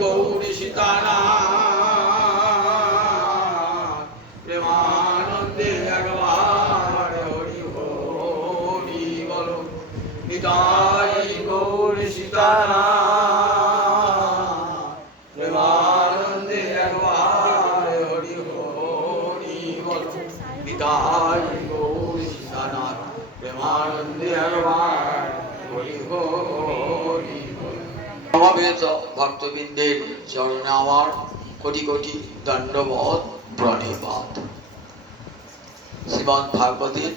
গৌরী সীতানাথ প্রেমানন্দে একবার হরি হরি বলো নিতাই গৌরী সীতানাথ প্রেমানন্দে একবার হরি হরি বলো নিতাই গৌরী সীতানাথ প্রেমানন্দে একবার হরি হরি সমবেত ভক্তবৃন্দের চরণে আমার কোটি কোটি দণ্ডবত প্রণিপাত। শ্রীমদ্ ভাগবতের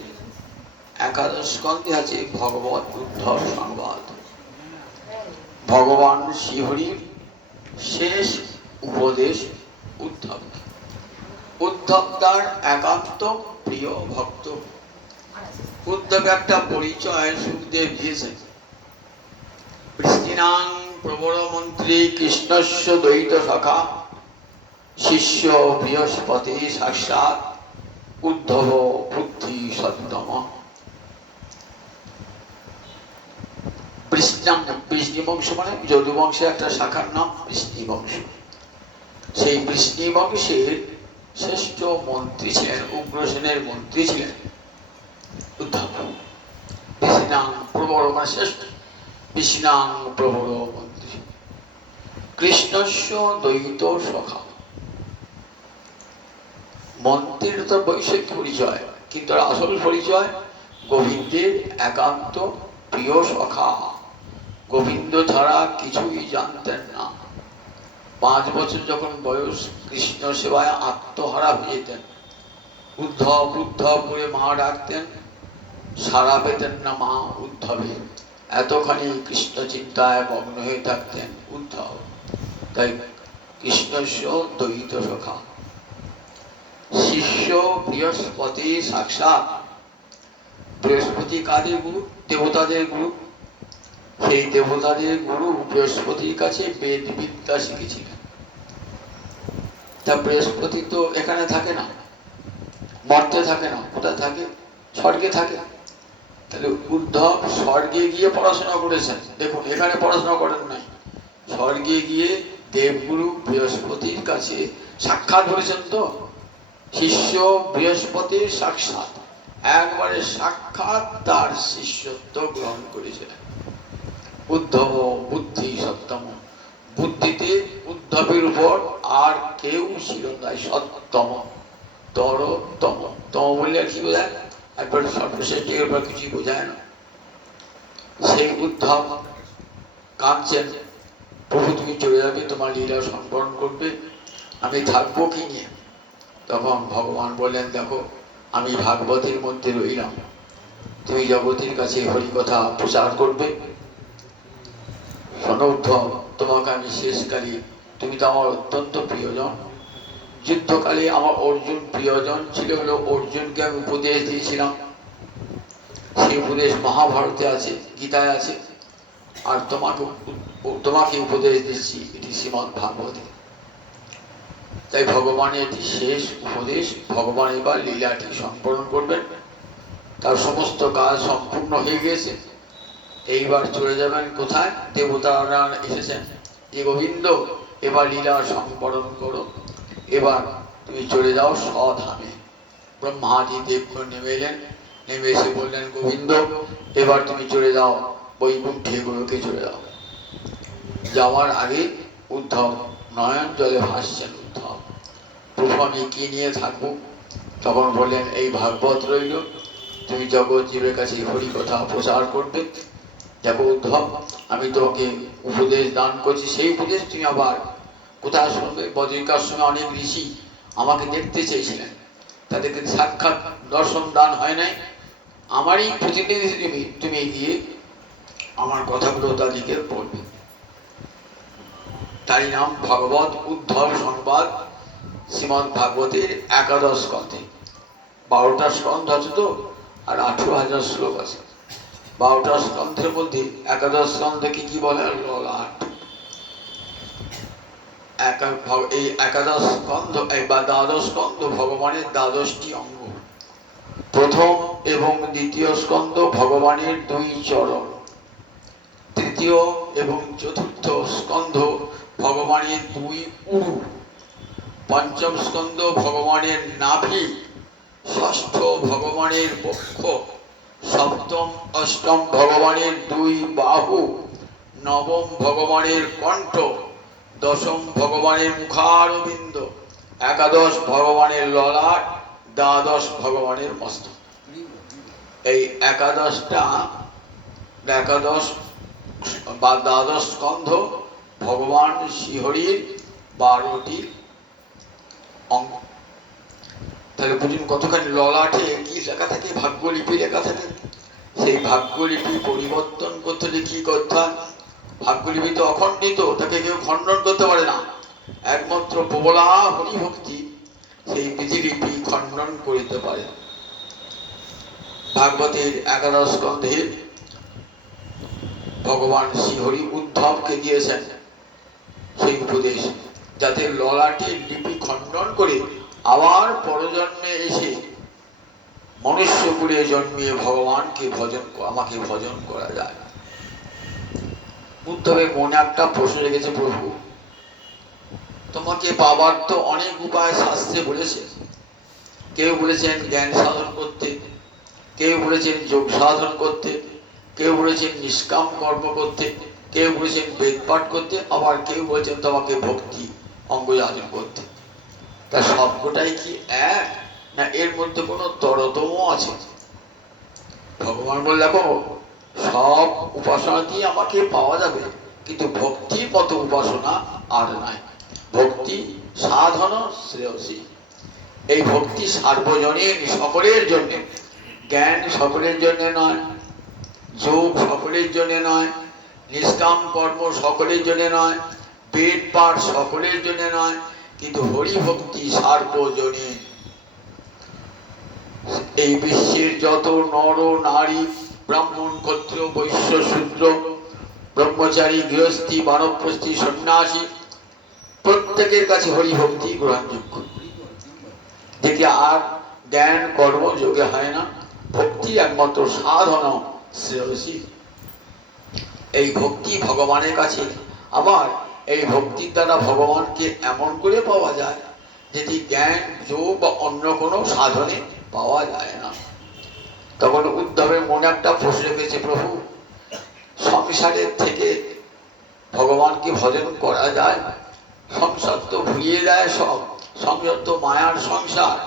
একাদশ স্কন্ধে আছে ভগবত উদ্ধব সংবাদ। ভগবান শ্রীহরির শেষ উপদেশ উদ্ধব। উদ্ধব তার একান্ত প্রিয় ভক্ত। উদ্ধব একটা পরিচয় সুখদেব দিয়েছেন। বৃষ্টিনাং প্রবর মন্ত্রী কৃষ্ণস্য দ্বৈত সখা শিষ্য বৃহস্পতি সাক্ষাৎ উদ্ধব বুদ্ধি সত্তম। বৃষ্ণিবংশ মানে যদুবংশের একটা শাখার নাম বৃষ্ণিবংশ। সেই বৃষ্ণিবংশের শ্রেষ্ঠ মন্ত্রী ছিলেন, উগ্রসেনের মন্ত্রী ছিলেন উদ্ধব। বৃষ্ণিনাং প্রবর মানে শ্রেষ্ঠ, কৃষ্ণাং প্রবর মন্ত্রী কৃষ্ণস্য দ্বৈত সখা। মন্ত্রীর তো বৈষয়িক পরিচয়, কিন্তু আসল পরিচয় গোবিন্দের একান্ত প্রিয় সখা। গোবিন্দ ছাড়া কিছুই জানতেন না। 5 বছর যখন বয়স কৃষ্ণ সেবায় আত্মহারা হয়ে যেতেন। উদ্ধব উদ্ধব করে মা ডাকতেন, সাড়া পেতেন না মা উদ্ধবের। এতখানি কৃষ্ণ চিন্তায় মগ্ন হয়ে থাকতেন উদ্ধব। তাই কৃষ্ণস্য দ্বৈত সখা। শিষ্য বৃহস্পতি সাক্ষাৎ। বৃহস্পতি কাদের গুরু? দেবতাদের গুরু। সেই দেবতাদের গুরু বৃহস্পতির কাছে বেদ বিদ্যা শিখেছিলেন। তা বৃহস্পতি তো এখানে থাকে না, মর্তে থাকে না। কোথায় থাকে? স্বর্গে থাকে। তাহলে উদ্ধব স্বর্গে গিয়ে পড়াশোনা করেছেন। দেখুন, এখানে পড়াশোনা করেন নাই, স্বর্গে গিয়ে দেবগুরু বৃহস্পতির কাছে সাক্ষাৎ হয়েছেন। তো শিষ্য বৃহস্পতির সাক্ষাৎ, একবারে সাক্ষাৎ তার শিষ্যত্ব গ্রহণ করেছিলেন। উদ্ধব বুদ্ধি সত্তম। বুদ্ধিতে উদ্ধবের উপর আর কেউ ছিল না। সত্তম, তরতম। তম বললে আর কি বোঝায়? একবার সর্বশ্রেষ্ঠ, এরপর কিছুই বোঝায় না। সেই উদ্ধব কাঁদছেন, প্রভু তুমি চলে যাবে, তোমার লীলা সংবরণ করবে, আমি থাকবো কি নিয়ে? তখন ভগবান বললেন, দেখো আমি ভাগবতের মধ্যে রইলাম, তুমি জগতের কাছে হরিকথা প্রচার করবে। শোনো উদ্ধব, তোমাকে আমি শেষকালে, তুমি তো আমার অত্যন্ত প্রিয়জন। যুদ্ধকালে আমার অর্জুন প্রিয়জন ছিল, হলো অর্জুনকে আমি উপদেশ দিয়েছিলাম। সেই উপদেশ মহাভারতে আছে, গীতায় আছে। আর তোমাকে উপদেশ দিচ্ছি, এটি শ্রীমদ্ ভাগবতে। তাই ভগবানের এটি শেষ উপদেশ। ভগবান এবার লীলাটি সম্পন্ন করবেন। তার সমস্ত কাজ সম্পূর্ণ হয়ে গেছে। এইবার চলে যাবেন কোথায়? দেবতারা এসেছেন, যে গোবিন্দ এবার লীলা সম্পন্ন করো, এবার তুমি চলে যাও স্বধামে। ব্রহ্মাদি দেবগণ নেমে এলেন, নেমে এসে বললেন, গোবিন্দ এবার তুমি চলে যাও বৈকুণ্ঠে, গোলকে চলে যাও। যাওয়ার আগে উদ্ধব নয়ন জলে ভাসছেন। উদ্ধব, প্রভু আমি কি নিয়ে থাকবো? তখন বললেন, এই ভাগবত রইল, তুমি জগৎ জীবের কাছে হরি কথা প্রচার করবে। দেখো উদ্ধব, আমি তোমাকে উপদেশ দান করছি, সেই উপদেশ তুমি আবার কোথায় শুনবে? বদ্রিকাশ্রমে অনেক ঋষি আমাকে দেখতে চেয়েছিলেন, তাদেরকে সাক্ষাৎ দর্শন দান হয় নাই। আমারই প্রতিনিধি তুমি গিয়ে আমার কথাগুলো তাদেরকে বলবে। তারই নাম ভগবত উদ্ধব সংবাদ। শ্রীমদ্ ভাগবতের একাদশ স্কন্ধে 12টা স্কন্ধ আছে তো, আর 18,000 শ্লোক আছে। 12টা স্কন্ধের মধ্যে একাদশ স্কন্ধে কি বলে? 8। এই একাদশ স্কন্ধ বা দ্বাদশ স্কন্ধ ভগবানের 12টি অঙ্গ। প্রথম এবং দ্বিতীয় স্কন্ধ ভগবানের 2 চরণ। তৃতীয় এবং চতুর্থ স্কন্ধ ভগবান ভগবানের দুই উরু, পঞ্চম স্কন্ধ ভগবানের নাভি, ষষ্ঠ ভগবানের বক্ষ, সপ্তম অষ্টম ভগবানের দুই বাহু, নবম ভগবানের কণ্ঠ, দশম ভগবানের মুখারবিন্দ, একাদশ ভগবানের ললাট, দ্বাদশ ভগবানের মস্তক। এই একাদশ বা দ্বাদশ স্কন্ধ ভগবান শ্রীহরির 12টি অঙ্গ। তাহলে বুঝুন কতখানি। ললাটে কি লেখা থাকে? ভাগ্যলিপি লেখা থাকে। সেই ভাগ্যলিপি পরিবর্তন করতে হলে কি করতে হয়? ভাগ্যলিপি তো অখণ্ডিত, তাকে কেউ খণ্ডন করতে পারে না। একমাত্র প্রবলা হরিভক্তি সেই বিধিলিপি খণ্ডন করিতে পারে। ভাগবতের 11 স্কন্ধে ভগবান শ্রীহরি উদ্ধবকে দিয়েছেন সেই উপদেশ, যাতে ললাটে লিপি খণ্ডন করে আবার পরজন্মে এসে মনুষ্যকুলে জন্মিয়ে ভগবানকে আমাকে ভজন করা যায়। উদ্ধবের মনে একটা প্রশ্ন রেখেছে, প্রভু তোমাকে পাবার তো অনেক উপায় শাস্ত্রে বলেছে। কেউ বলেছেন জ্ঞান সাধন করতে, কেউ বলেছেন যোগ সাধন করতে, কেউ বলেছেন নিষ্কাম কর্ম করতে, কেউ বলেছেন বেদ পাঠ করতে, আবার কেউ বলেছেন তোমাকে ভক্তি অঙ্গ সাধন করতে। তা সবকটাই কি এক, না এর মধ্যে কোনো তরতম আছে? ভগবান বলে দেখো, সব উপাসনা দিয়ে আমাকে পাওয়া যাবে, কিন্তু ভক্তির মতো উপাসনা আর নাই। ভক্তি সাধন শ্রেয়সী। এই ভক্তি সার্বজনীন, সকলের জন্য। জ্ঞান সকলের জন্য নয়, যোগ সকলের জন্য নয়, নিষ্কাম কর্ম সকলের জন্য নয়, বেদ পাঠ সকলের জন্য নয়, কিন্তু হরি ভক্তি সার্বজনীন। এই বিশ্বের যত নর নারী, ব্রাহ্মণ ক্ষত্রিয় বৈশ্য শূদ্র, ব্রহ্মচারী গৃহস্থী বানপ্রস্থী সন্ন্যাসী, প্রত্যেকের কাছে হরি ভক্তি গ্রহণযোগ্য। যেটি আর জ্ঞান কর্ম যোগে হয় না। ভক্তি একমাত্র সাধন শ্রেয়সী। এই ভক্তি ভগবানের কাছে। আবার এই ভক্তির দ্বারা ভগবানকে এমন করে পাওয়া যায় যেটি জ্ঞান যোগ বা অন্য কোনো সাধনে পাওয়া যায় না। তখন উদ্ধবের মনে একটা প্রশ্ন রেখেছে, প্রভু সংসারের থেকে ভগবানকে ভজন করা যায়? সংসার তো ভুলিয়ে দেয় সব। সংসার তো মায়ার সংসার,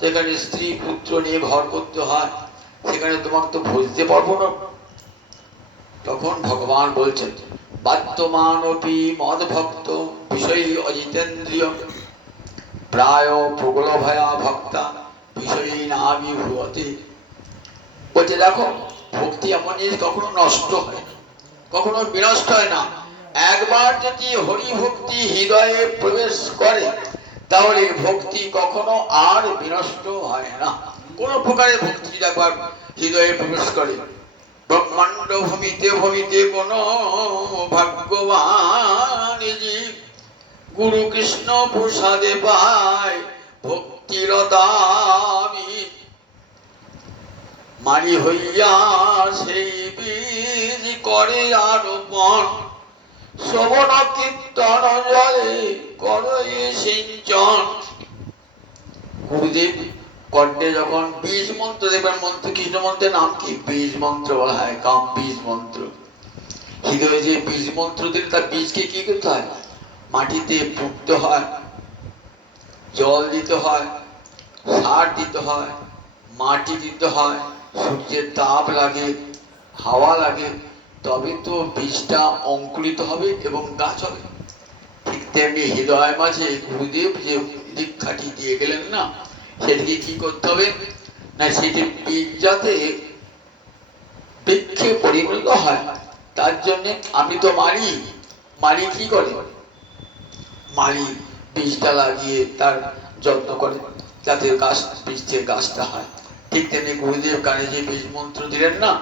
সেখানে স্ত্রী পুত্র নিয়ে ঘর করতে হয়, সেখানে তোমাকে তো বুঝতে পারবো না। তখন ভগবান বলছেন, বাদ্যমানপি মদ ভক্ত বিষয়ী অজিতেন্দ্রিয় প্রায় প্রগলভয়া ভক্তা বিষয়ী নাবিভূয়তে। বলছে দেখো, ভক্তি এমন জিনিস কখনো নষ্ট হয় না, কখনো বিনষ্ট হয় না। একবার যদি হরি ভক্তি হৃদয়ে প্রবেশ করে, তাহলে ভক্তি কখনো আর বিনষ্ট হয় না। কোন প্রকারের ভক্তি যদি একবার হৃদয়ে প্রবেশ করে, ব্রহ্মাণ্ড ভূমিতে ভূমিতে কোন ভাগ্যবান জীব গুরু কৃষ্ণ প্রসাদে পায় ভক্তিরতা আমি মারি হইয়া সেই বীজ করে আরোপণ শ্রবণ কীর্তন জলে করে সিঞ্চন। গুরুদেব কণ্ঠে যখন বীজ মন্ত্র দেবেন, মন্ত্র কৃষ্ণ মন্ত্রের নাম কি? বীজ মন্ত্র বলা হয়, কাম বীজ মন্ত্র। হৃদয়ে যে বীজ মন্ত্র দিলে তার বীজকে কি করতে হয়? মাটিতে পুঁততে হয়, জল দিতে হয়, সার দিতে হয়, মাটি দিতে হয়, সূর্যের তাপ লাগে, হাওয়া লাগে, তবে তো বীজটা অঙ্কুরিত হবে এবং গাছ হবে। ঠিক তেমনি হৃদয় মাঝে গুরুদেব যে দীক্ষাটি দিয়ে গেলেন না, সেটিকে কি করতে হবে না, সেটি বীজ যাতে বৃক্ষে পরিণত হয়, তার জন্য আমি তো মালি কি করে? মালি বীজটা লাগিয়ে তার যত্ন করে যাতে বীজ থেকে গাছটা হয়। ঠিক তেমনি গুরুদেব কানে যে বীজ মন্ত্র দিলেন না,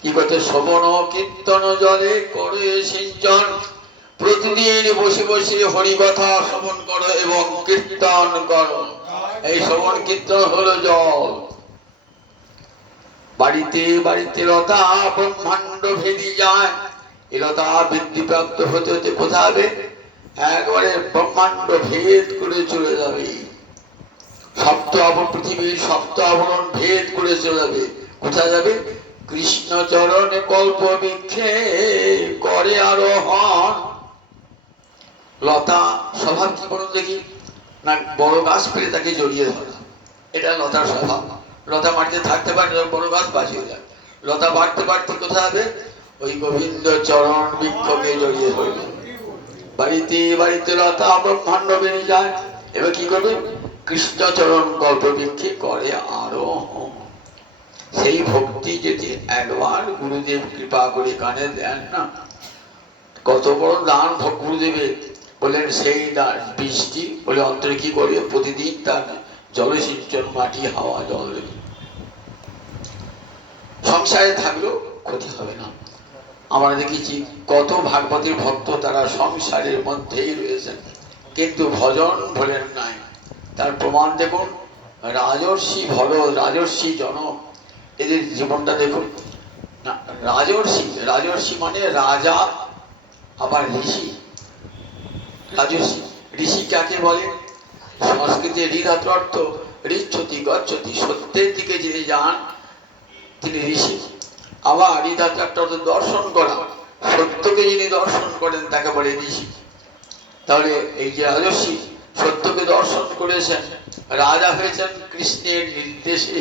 কি করতে? শ্রবণ কীর্তন জলে করে সিঞ্চন। প্রতিদিন বসে বসে হরি কথা শ্রবণ করো এবং কীর্তন করো। এই শ্রবণ কীর্তন হলো জল। বাড়িতে বাড়িতে লতা ব্রহ্মাণ্ড ভেদি যায়। এই লতা বৃদ্ধি প্রাপ্ত হতে হতে কোথায় হবে? একবারে ব্রহ্মাণ্ড ভেদ করে চলে যাবে, পৃথিবীর সপ্ত আবরণ ভেদ করে চলে যাবে। কোথায় যাবে? কৃষ্ণ চরণে কল্প বৃক্ষে করে আরোহণ। লতা স্বভাব কি বলুন দেখি, না বড় গাছ পেলে তাকে জড়িয়ে ধরা, এটা লতার স্বভাব। লতা মাটিতে থাকতে পারে, বড় গাছ বাঁচিয়ে যায়। লতা বাড়তে বাড়তে কোথায় হবে? ওই গোবিন্দ চরণ বৃক্ষকে জড়িয়ে ধরবে। বাড়িতে বাড়িতে লতা ব্রহ্মাণ্ড বেড়ে যায়। এবার কি করবে? কৃষ্ণ চরণ কল্প বৃক্ষে করে আরোহণ। সেই ভক্তি যদি একবার গুরুদেব কৃপা করে কানে দেন না, কত বড় দান গুরুদেবে বললেন। সেই দান বৃষ্টি বলে অন্তরে কি করবে? প্রতিদিন তার জলসিঞ্চন, মাটি হাওয়া জল দেবে। সংসারে থাকলেও ক্ষতি হবে না। আমরা দেখেছি কত ভাগবতের ভক্ত তারা সংসারের মধ্যেই রয়েছেন, কিন্তু ভজন ভোলেন নাই। তার প্রমাণ দেখুন, রাজর্ষি ভরত, রাজর্ষি জনক, এদের জীবনটা দেখুন না। রাজর্ষি মানে রাজা, আবার ঋষি। রাজর্ষি ঋষি কাকে বলে? সংস্কৃতে হৃদাত অর্থ ঋচ্ছতি গচ্ছতি, সত্যের দিকে যিনি যান তিনি ঋষি। আবার হৃদাত অর্থ দর্শন করা, সত্যকে যিনি দর্শন করেন তাকে বলে ঋষি। তাহলে এই যে রাজর্ষি সত্যকে দর্শন করেছেন, রাজা হয়েছেন কৃষ্ণের নির্দেশে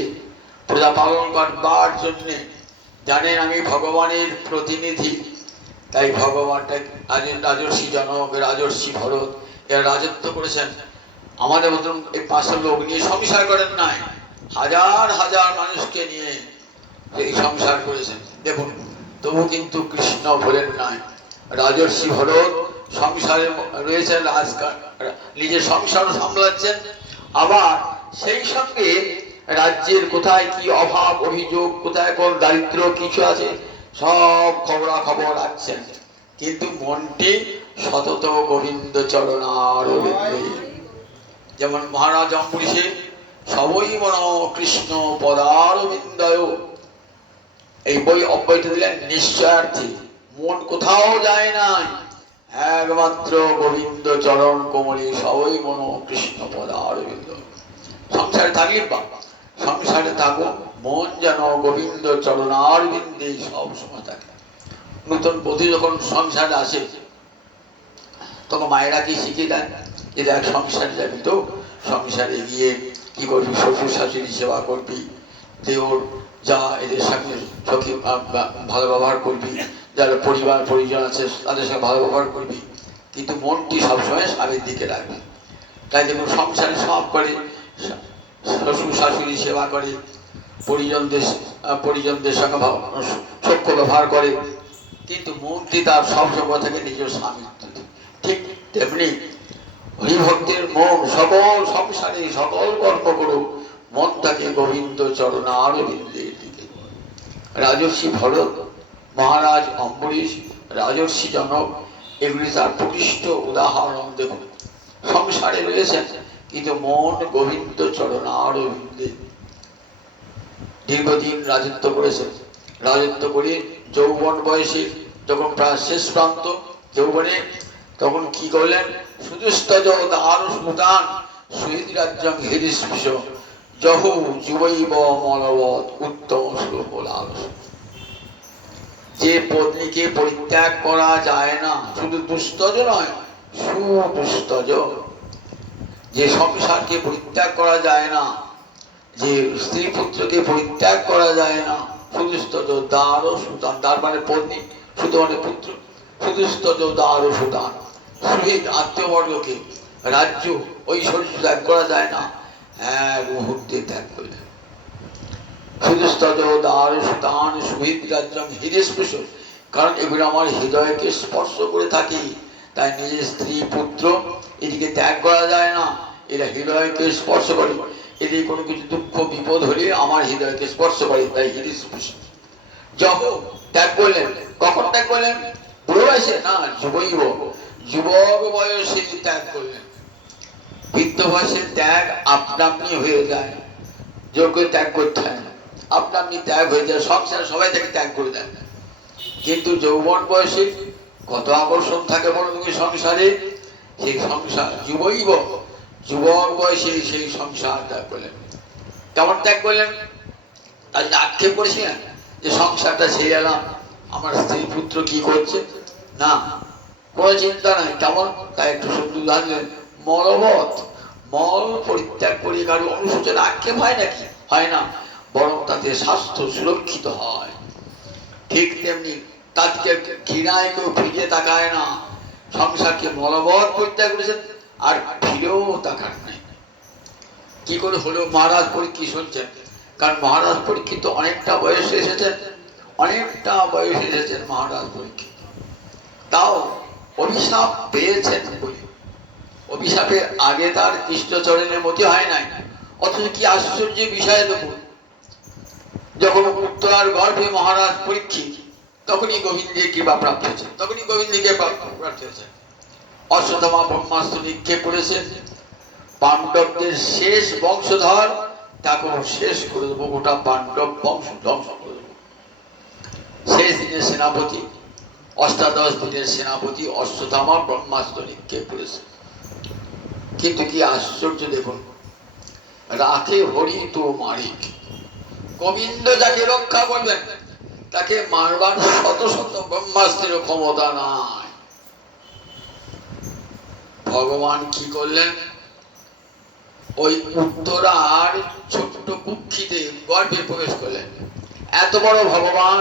প্রজা পালন করবার জন্যে। জানেন আমি ভগবানের প্রতিনিধি, তাই ভগবানটা রাজর্ষি জনক, রাজর্ষি ভরত এরা রাজত্ব করেছেন। আমাদের মতন এই 500 লোক নিয়ে সংসার করেন নাই, হাজার হাজার মানুষকে নিয়ে এই সংসার করেছেন। দেখুন তবু কিন্তু কৃষ্ণ ভোলেন নাই। রাজর্ষি ভরত সংসারে রয়েছেন, নিজের সংসার সামলাচ্ছেন, আবার সেই সঙ্গে রাজ্যের কোথায় কি অভাব অভিযোগ, কোথায় কোন দারিদ্র কিছু আছে সব খবরাখবর রাখছেন, কিন্তু মনটি সতত গোবিন্দ চরণারবিন্দে। যেমন মহারাজ অম্বরীশের সবই মন কৃষ্ণ পদারবিন্দয়, এই বই অব্যয়টা দিলেন নিশ্চয়ার্থী। মন কোথাও যায় নাই, একমাত্র গোবিন্দ চরণ কোমলে সবই মন কৃষ্ণ পদারবিন্দ। সংসারে থাকলে বাবা, সংসারে থাকো, মন যেন গোবিন্দ চরণারবিন্দে সব সময় থাকে। নতুন বধূ যখন সংসারে আসে তখন মায়েরা কি শিখিয়ে দেন যে দেখ সংসারে যাবি তো, সংসারে গিয়ে কি করবি? শ্বশুর শাশুড়ি সেবা করবি, দেওর যা এদের সঙ্গে সখী ভালো ব্যবহার করবি, যারা পরিবার পরিজন আছে তাদের সঙ্গে ভালো ব্যবহার করবি, কিন্তু মনটি সবসময় স্বামীর দিকে রাখবে। তাই দেখুন সংসারে সব করে, শ্বশুর শাশুড়ি সেবা করে, পরিজনদের সঙ্গে সখ্য ব্যবহার করে, কিন্তু মনটি তার সবসময় থেকে নিজের স্বামীর। ঠিক তেমনি হরিভক্তের মন সকল সংসারে সকল কর্ম করুক, মন থাকে গোবিন্দ চরণারবিন্দের দিকে। রাজর্ষি ভরত, মহারাজ অম্বরীশ, রাজর্ষি জনক, এগুলি তার প্রকৃষ্ট উদাহরণ। দেখুন সংসারে রয়েছেন কিন্তু মন গোবিন্দ চরণারবিন্দে। দীর্ঘদিন রাজত্ব করেছেন, রাজত্ব করে যৌবন বয়সে যখন প্রায় শেষ প্রান্ত যৌবনে, তখন কি করলেন? সুদুস্তজ দারু সুতান সুহিত রাজ্যং হৃদিস্পৃশ জহু যুবৈব মলবৎ উত্তম শ্লোক লালস। যে পত্নীকে পরিত্যাগ করা যায় না, শুধু দুস্তজ নয় সুদুস্তজ, যে সংসারকে পরিত্যাগ করা যায় না, যে স্ত্রী পুত্রকে পরিত্যাগ করা যায় না, সুদুস্তজ দার সুতান, দার মানে পত্নী, সুত মানে পুত্র, সুদুস্তজ দার সুতান, সুহিত আত্মীয়বর্গকে, রাজ্য ঐশ্বর্য ত্যাগ করা যায় না, এক মুহূর্তে ত্যাগ করলেন। সুদুস্তজ দার সুতান সুহিত রাজ্যং হৃদস্পৃশ, কারণ এগুলো আমার হৃদয়কে স্পর্শ করে থাকে, তাই নিজের স্ত্রী পুত্র এদিকে ত্যাগ করা যায় না, এরা হৃদয়কে স্পর্শ করে। এদিকে কোনো কিছু দুঃখ বিপদ হলে আমার হৃদয়কে স্পর্শ করে, তাই হৃদস্পৃশ। যখন ত্যাগ করলেন, কখন ত্যাগ করলেন? বুড়ো বয়সে না, যুবক বয়সে ত্যাগ করলেন। বৃদ্ধ বয়সে ত্যাগ আপনা আপনি হয়ে যায়, যোগ্য ত্যাগ করতে হয় না, আপনা আপনি ত্যাগ হয়ে যায়, সংসার সবাই তাকে ত্যাগ করে দেন। কিন্তু যৌবন বয়সে কত আকর্ষণ থাকে বড় তুমি সংসারে, সেই সংসার যুবক বয়সে সেই সংসার ত্যাগ করলেন। কেমন ত্যাগ করলেন? তাই আক্ষেপ করেছিলেন যে সংসারটা ছেড়ে এলাম, আমার স্ত্রী পুত্র কি করছে, না, কোনো চিন্তা নাই। কেমন? তাই একটু শুধু জানলেন মলবৎ, মল পরিত্যাগ করে কারো অনুশোচনা আক্ষেপ হয় নাকি? হয় না, বরং তাতে স্বাস্থ্য সুরক্ষিত হয়। ঠিক তেমনি তাকে ঘৃণায় কেউ ফিরে তাকায় না। সংসারকে মলবৎ পরিত্যাগ করেছেন আর ফিরেও তাকান নাই। কি করে হলো? মহারাজ পরীক্ষিত শুনছেন, কারণ মহারাজ পরীক্ষিত অনেকটা বয়সে এসেছেন, মহারাজ পরীক্ষিত। তাও অভিশাপ পেয়েছেন বলে, অভিশাপের আগে তার কৃষ্ণচরণের মতি হয় নাই। অথচ কি আশ্চর্য বিষয় দেখুন, যখন উত্তরার গর্ভে মহারাজ পরীক্ষিত, তখনই গোবিন্দের কৃপা প্রাপ্ত হয়েছে, অশ্বত্থামা ব্রহ্মাস্ত্র নিক্ষেপ করেছেন। পাণ্ডবদের শেষ বংশধর, তাকেও শেষ করে দেবো, গোটা পাণ্ডব বংশ ধ্বংস করে দেবো। শেষ দিনের সেনাপতি, অষ্টাদশ দিনের সেনাপতি অশ্বত্থামা ব্রহ্মাস্ত্র নিক্ষেপ করেছে। কিন্তু কি আশ্চর্য দেখুন, রাখে হরি তো মারিক, গোবিন্দ যাকে রক্ষা করবেন তাকে মারবার শত শত ব্রহ্মাস্ত্রের ক্ষমতা নাই। ভগবান কি করলেন? ওই উত্তরার ছোট্ট কুক্ষিতে গর্ভে প্রবেশ করলেন। এত বড় ভগবান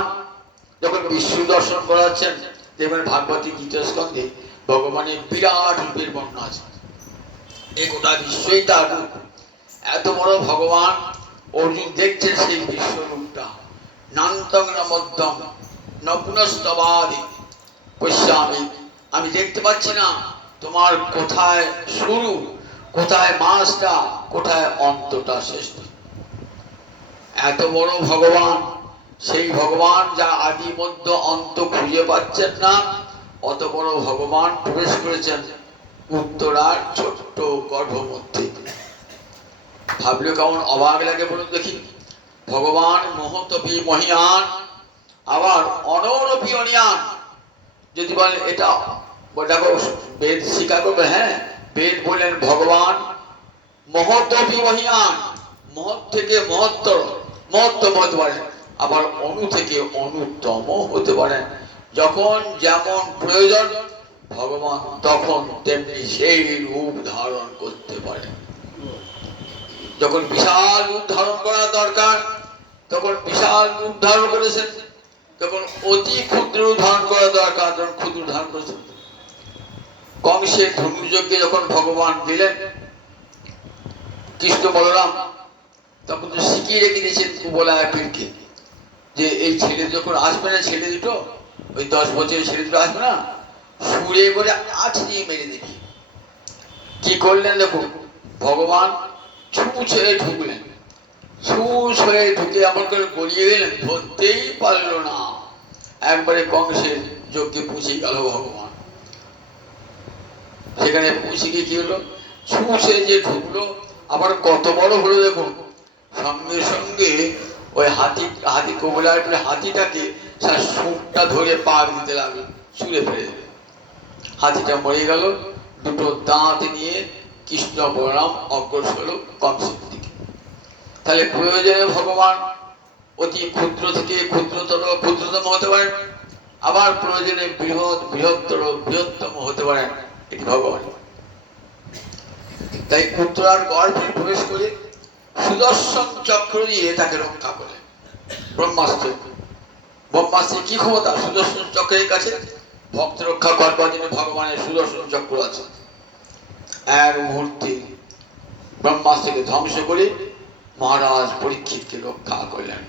যখন বিষ্ণু দর্শন করাচ্ছেন, দেখবেন ভাগবতী দ্বিতীয় স্কন্ধে ভগবানের বিরাট রূপের বর্ণনা আছে। এই গোটা বিশ্বই তার রূপ। এত বড় ভগবান, অর্জুন দেখছেন সেই বিশ্বরূপটা। নান্তং ন মধ্যম ন পুনস্তবাদি পশ্যামি, আমি দেখতে পাচ্ছি না তোমার কোথায় শুরু, কোথায় মাঝটা, কোথায় অন্তটা শেষ। এত বড় ভগবান, সেই ভগবান যা আদি মধ্য অন্ত খুঁজে পাচ্ছেন না, অত বড় ভগবান প্রবেশ করেছেন উত্তরার ছোট্ট গর্ভমধ্যে। ভাবলে কেমন অবাক লাগে বলুন দেখি। ভগবান মহতপি মহিয়ান, আবার অনরপি অনিয়ান। যদি বলেন এটা বেদ স্বীকার করবে, হ্যাঁ, বেদ বললেন ভগবান মহতপি মহিয়ান, মহৎ থেকে মহত্তর, মহত্তম হতে পারেন, আবার অনু থেকে অনুত্তম হতে পারেন। যখন যেমন প্রয়োজন ভগবান তখন তেমনি সেই রূপ ধারণ করতে পারেন। যখন বিশাল রূপ ধারণ করা দরকার তখন বিশাল রূপ ধারণ করেছেন, যখন অতি ক্ষুদ্র রূপ ধারণ করা দরকার তখন ক্ষুদ্র ধারণ করেছেন। কংসের ধনুর্যজ্ঞে যখন ভগবান দিলেন কৃষ্ণ বলরাম, তখন তো শিখিয়ে রেখে দিয়েছেন কুবলায় পীরকে যে এই ছেলে যখন আসবে না, ছেলে দুটো ওই 10 বছরের ছেলে দুটো আসবে না, সুরে করে আছ দিয়ে মেরে দিবি। কি করলেন দেখুন, ভগবান ছুঁচ হয়ে ঢুকলেন, ছুঁচ হয়ে ঢুকে এমন করে গড়িয়ে গেলেন, ধরতেই পারল না। একবারে কংসের যজ্ঞে পৌঁছে গেল ভগবান। সেখানে পৌঁছে গিয়ে কি হলো, ছুঁচে যে ঢুকলো, আবার কত বড় হলো দেখুন। সঙ্গে সঙ্গে ওই হাতি কবলার হাতিটাকে সুরটা ধরে পাক দিতে লাগলো, ছুঁড়ে ফেলে দিল। হাতিটা মরে গেল। দুটো দাঁত নিয়ে কৃষ্ণ বলরাম অগ্রসর কংসের দিকে। তাহলে প্রয়োজনে ভগবান অতি ক্ষুদ্র থেকে ক্ষুদ্রতম হতে পারেন, আবার প্রয়োজনে বৃহত্তম হতে পারেন, এটি ভগবান। তাই উত্তরার গর্ভে প্রবেশ করে সুদর্শন চক্র দিয়ে তাকে রক্ষা করে। ব্রহ্মাস্ত্রের কি ক্ষমতা? সুদর্শন চক্রের কাছে ভক্ত রক্ষা করবার জন্য ভগবানের সুদর্শন চক্র আছে। এক মুহূর্তে ব্রহ্মাস্ত্রকে ধ্বংস করে মহারাজ পরীক্ষিতকে রক্ষা করলেন।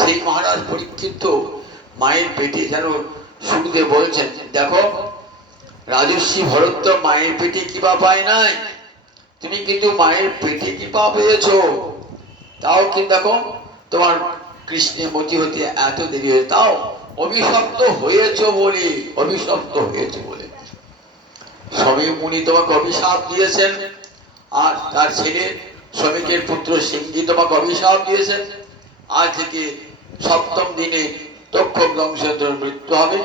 সেই মহারাজ পরীক্ষিত মায়ের পেটে, যেন সুখদেব বলছেন, দেখো রাজর্ষি ভরত মায়ের পেটে কৃপা পায় নাই, তুমি কিন্তু মায়ের পেটে কৃপা পেয়েছ। তাও কিন্তু দেখো তোমার কৃষ্ণের মতি হতে এত দেরি হয়েছে, তাও অভিশপ্ত হয়েছ বলে স্বামী মুনি তোমাকে অভিশাপ দিয়েছেন, আর তার ছেলে শ্রমিকের পুত্র সিংহী তোমাকে অভিশাপ দিয়েছেন। আজ থেকে 7ম দিনে তক্ষক বংশধর মৃত্যু হবে,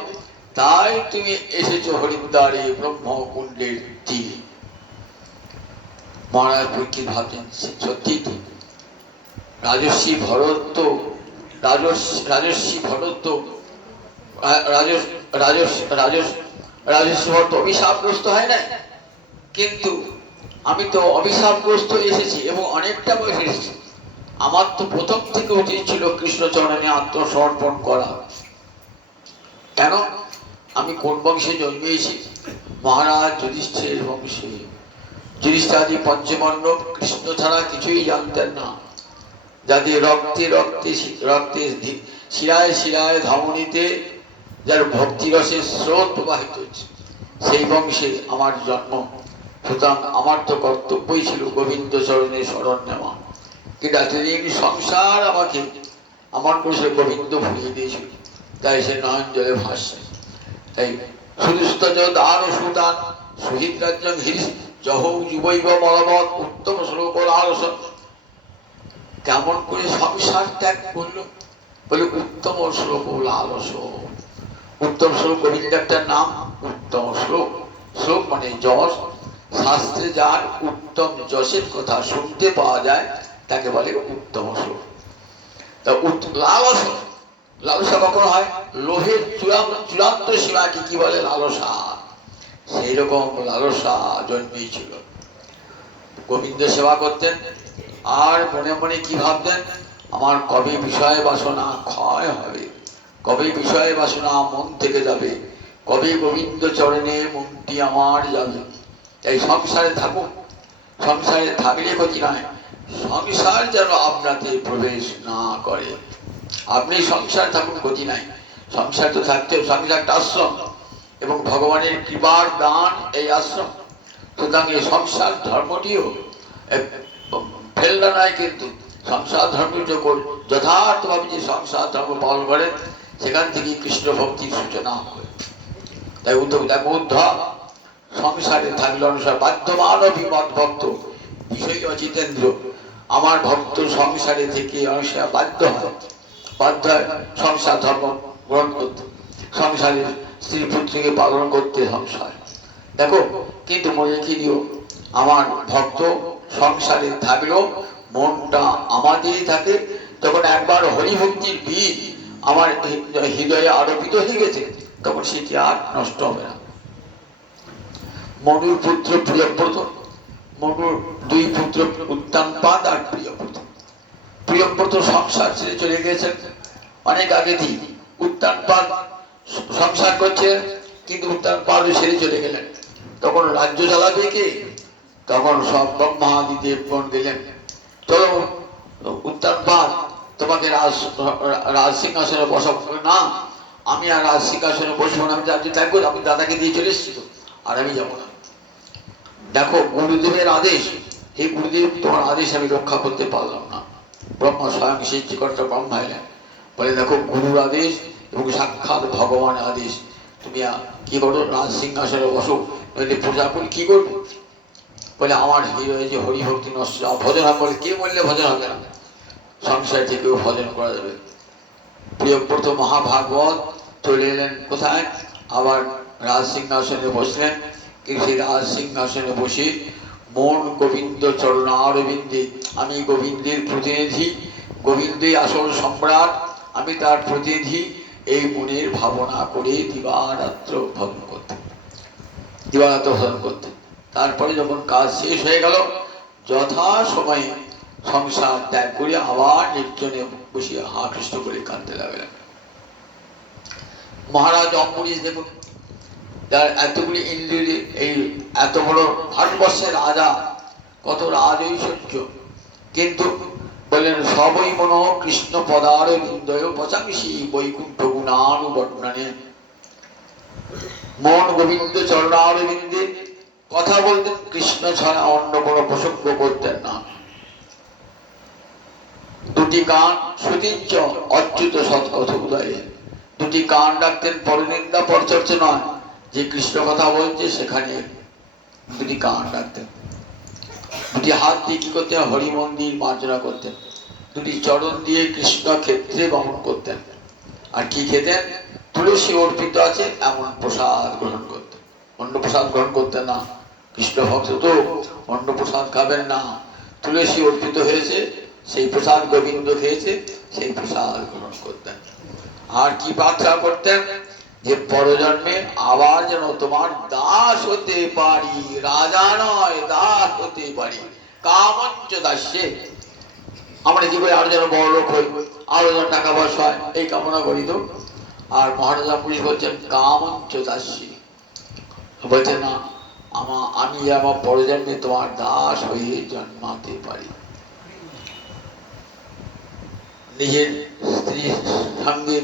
তাই তুমি এসেছো হরিদ্বারে ব্রহ্মকুণ্ডের তীরে। মহারাজ পরীক্ষিত ভাবছেন সত্যি তো, রাজর্ষি ভরত তো রাজর্ষি ভরত রাজর্ষি ভরত অভিশাপগ্রস্ত হয় না, কিন্তু আমি তো অভিশাপগ্রস্ত এসেছি এবং অনেকটা বয়স এসেছি। আমার তো প্রথম থেকে উচিত ছিল কৃষ্ণচরণে আত্মসমর্পণ করা। কেন? আমি কোন বংশে জন্মেছি? মহারাজ যুধিষ্ঠির বংশে। যুধিষ্ঠিরাদি পঞ্চপাণ্ডব কৃষ্ণ ছাড়া কিছুই জানতেন না, যাদের রক্তে রক্তে রক্তে শিরায় শিরায় ধমনীতে যার ভক্তিরসের স্রোত প্রবাহিত হচ্ছে, সেই বংশে আমার জন্ম। সুতরাং আমার তো কর্তব্যই ছিল গোবিন্দ চরণে শরণ নেওয়া, কিন্তু এতদিন সংসার আমাকে আমার বসে গোবিন্দ ভুলিয়ে দিয়েছিল, তাই সে নয়ন জলে ভাসছে। তাই সুদুস্তজ দান ও সুদান শহীদ রাজ্য হিরিস জহৌ যুবৈব মলবৎ উত্তম শ্লোক লালস। কেমন করে সংসার ত্যাগ করলো? বলে উত্তম শ্লোক লালস। উত্তম শ্লোক গোবিন্দ একটা নাম, উত্তম শ্লোক। শ্লোক মানে যশ। শাস্ত্রে যার উত্তম যশের কথা শুনতে পাওয়া যায় তাকে বলে উত্তম শ্লোক। তা লালস, লালসা কখন হয়? লোভের চূড়ান্ত সীমাকে কি বলে? লালসা। সেই রকম লালসা জন্মেছিল। গোবিন্দ সেবা করতেন আর মনে মনে কি ভাবতেন? আমার কবে বিষয় বাসনা ক্ষয় হবে, কবে বিষয় বাসনা মন থেকে যাবে, কবে গোবিন্দ চরণে মনটি আমার যাবে। তাই সংসারে থাকুন, সংসারে থাকলে ক্ষতি নয়, সংসার যেন আপনাকে প্রবেশ না করে। আপনি সংসার থাকুন, ক্ষতি নাই। সংসার তো থাকতে, সংসার একটা আশ্রম এবং ভগবানের কৃপার দান এই আশ্রম। সুতরাং এই সংসার ধর্মটিও ফেলনা নয়, কিন্তু সংসার ধর্ম যথার্থভাবে যে সংসার ধর্ম পালন করেন সেখান থেকে কৃষ্ণ ভক্তির সূচনা হয়। তাই উদ্ধব দেখো, উদ্ধব সংসারে থাকলে অনুসার বাধ্যমান বিমত ভক্ত বিষয় অচিতেন্দ্র। আমার ভক্ত সংসারে থেকে অনুসার বাধ্য হয়, বাধ্য হয় সংসার ধর্ম গ্রহণ করতে, সংসারের স্ত্রী পুত্রকে পালন করতে সংসার। দেখো, কিন্তু মনে রেখে দিও, আমার ভক্ত সংসারে থাকলেও মনটা আমাদেরই থাকে। যখন একবার হরিভক্তির বীজ আমার হৃদয়ে আরোপিত হয়ে গেছে, তখন সেটি আর নষ্ট হবে না। মনুর পুত্র প্রিয়ব্রত, মনুর দুই পুত্র উত্তানপাদ আর প্রিয়ব্রত। প্রিয়ব্রত সংসার ছেড়ে চলে গেছেন অনেক আগে দিয়ে। উত্তানপাদ সংসার করছে, কিন্তু উত্তানপাদও ছেড়ে চলে গেলেন। তখন রাজ্য চালাবে কে? তখন সব ব্রহ্মাদিদেব গণ দিলেন, চলো উত্তানপাদ তোমাকে রাজ সিংহাসনে বসাবো। না, আমি আর রাজ সিংহাসনে বসবো না, আমি রাজ্য ত্যাগ করবো। আমি দাদাকে দিয়ে চলে এসেছি তো, আর আমি যাবো না। দেখো, গুরুদেবের আদেশ, হে গুরুদেব তোমার আদেশ আমি রক্ষা করতে পারলাম না। ব্রহ্মা স্বয়ং সৃষ্টিকর্তা ব্রহ্মা এলেন, বলে দেখো গুরুর আদেশ এবং সাক্ষাৎ ভগবানের আদেশ, তুমি কি করো? রাজ সিংহাসনে বসো, নইলে পূজা করে কি করবো? বলে আমার হৃদয়ে যে হরিভক্তি নষ্ট, ভজন হবে। বলে কে বললে ভজন হবে না? সংসার থেকেও ভজন করা যাবে। প্রিয়ব্রত মহাভাগবত চলে এলেন কোথায়? আবার রাজ সিংহাসনে বসলেন। কিন্তু সেই রাজ সিংহাসনে বসে মন গোবিন্দ চরণারবিন্দে, আমি গোবিন্দের প্রতিনিধি, গোবিন্দই আসল সম্রাট, আমি তার প্রতিনিধি, এই মনের ভাবনা করে দিবারাত্র ভজন করতে, দিবারাত্র ভজন করতে। তারপরে যখন কাজ শেষ হয়ে গেল, যথা সময়ে সংসার ত্যাগ করে আবার নির্জনে বসিয়ে হা কৃষ্ণ করে কাঁদতে লাগলেন। মহারাজ অম্বরীশ দেখুন, যার এতগুলি ইন্দ্রিয়, এই এত বড় ভারতবর্ষের রাজা, কত রাজ ঐশ্বর্য, কিন্তু বললেন সবই মন কৃষ্ণ পদার বিন্দয় পচাংশী বৈকুণ্ঠ গুণানুবর্ণনে। মন গোবিন্দ চরণারবিন্দে, কথা বলতেন কৃষ্ণ ছাড়া অন্য কোনো প্রসঙ্গ করতেন না। দুটি কান সুতিঞ্চ অচ্যুত সৎকথ উদয়ে, দুটি কান রাখতেন পরনিন্দা পরচর্চা নয়, যে কৃষ্ণ কথা বলছে সেখানে দুটি কান রাখতেন। দুটি হাত দিয়ে কি করতেন? হরি মন্দির মার্জনা করতেন। দুটি চরণ দিয়ে কৃষ্ণ ক্ষেত্রে গমন করতেন। আর কি খেতেন? তুলসী তুলসী অর্পিত আছে এমন প্রসাদ গ্রহণ করতে। অন্য প্রসাদ গ্রহণ করতেন না। কৃষ্ণ ভক্ত তো অন্য প্রসাদ খাবেন না, তুলসী অর্পিত হয়েছে সেই প্রসাদ গোবিন্দ খেয়েছে সেই প্রসাদ গ্রহণ করতেন। আর কি প্রার্থনা করতেন? যে পরজন্মে আবার যেন তোমার দাস হতে পারি, রাজা নয় দাস হতে পারি। কামঞ্চ দাস্যে, আমরা কি করে আরো যেন বড় লোক হই, আরো যেন টাকা পয়সা হয়, এই কামনা করি তো। আর মহারাজা পুলিশ বলছেন কামঞ্চ দাস্যে, বলছে না আমি আমার পরজন্মে তোমার দাস হয়ে জন্মাতে পারি। নিজের স্ত্রীর সঙ্গে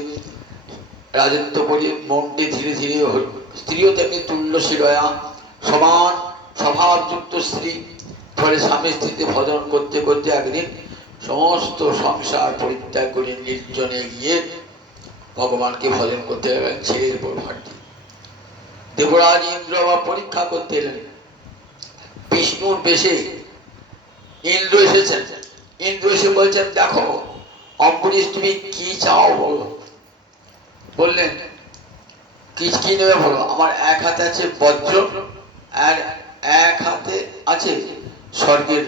রাজত্ব করে মনটি ধীরে ধীরে হল। স্ত্রীও তেমনি তুল্যশিরয়া, সমান স্বভাবযুক্ত স্ত্রী। ফলে স্বামী স্ত্রীতে ভজন করতে করতে একদিন সমস্ত সংসার পরিত্যাগ করে নির্জনে গিয়ে ভগবানকে ভজন করতে লাগলেন ছেলের উপর ভার দিয়ে। দেবরাজ ইন্দ্র আবার পরীক্ষা করতে এলেন। বিষ্ণুর বেশে ইন্দ্র এসেছেন। ইন্দ্র এসে বলছেন, দেখো অম্বরীশ তুমি কি চাও বলো। বললেন কি কি নেবে বলো। আমার এক হাতে আছে বজ্র, আর এক হাতে আছে স্বর্গের,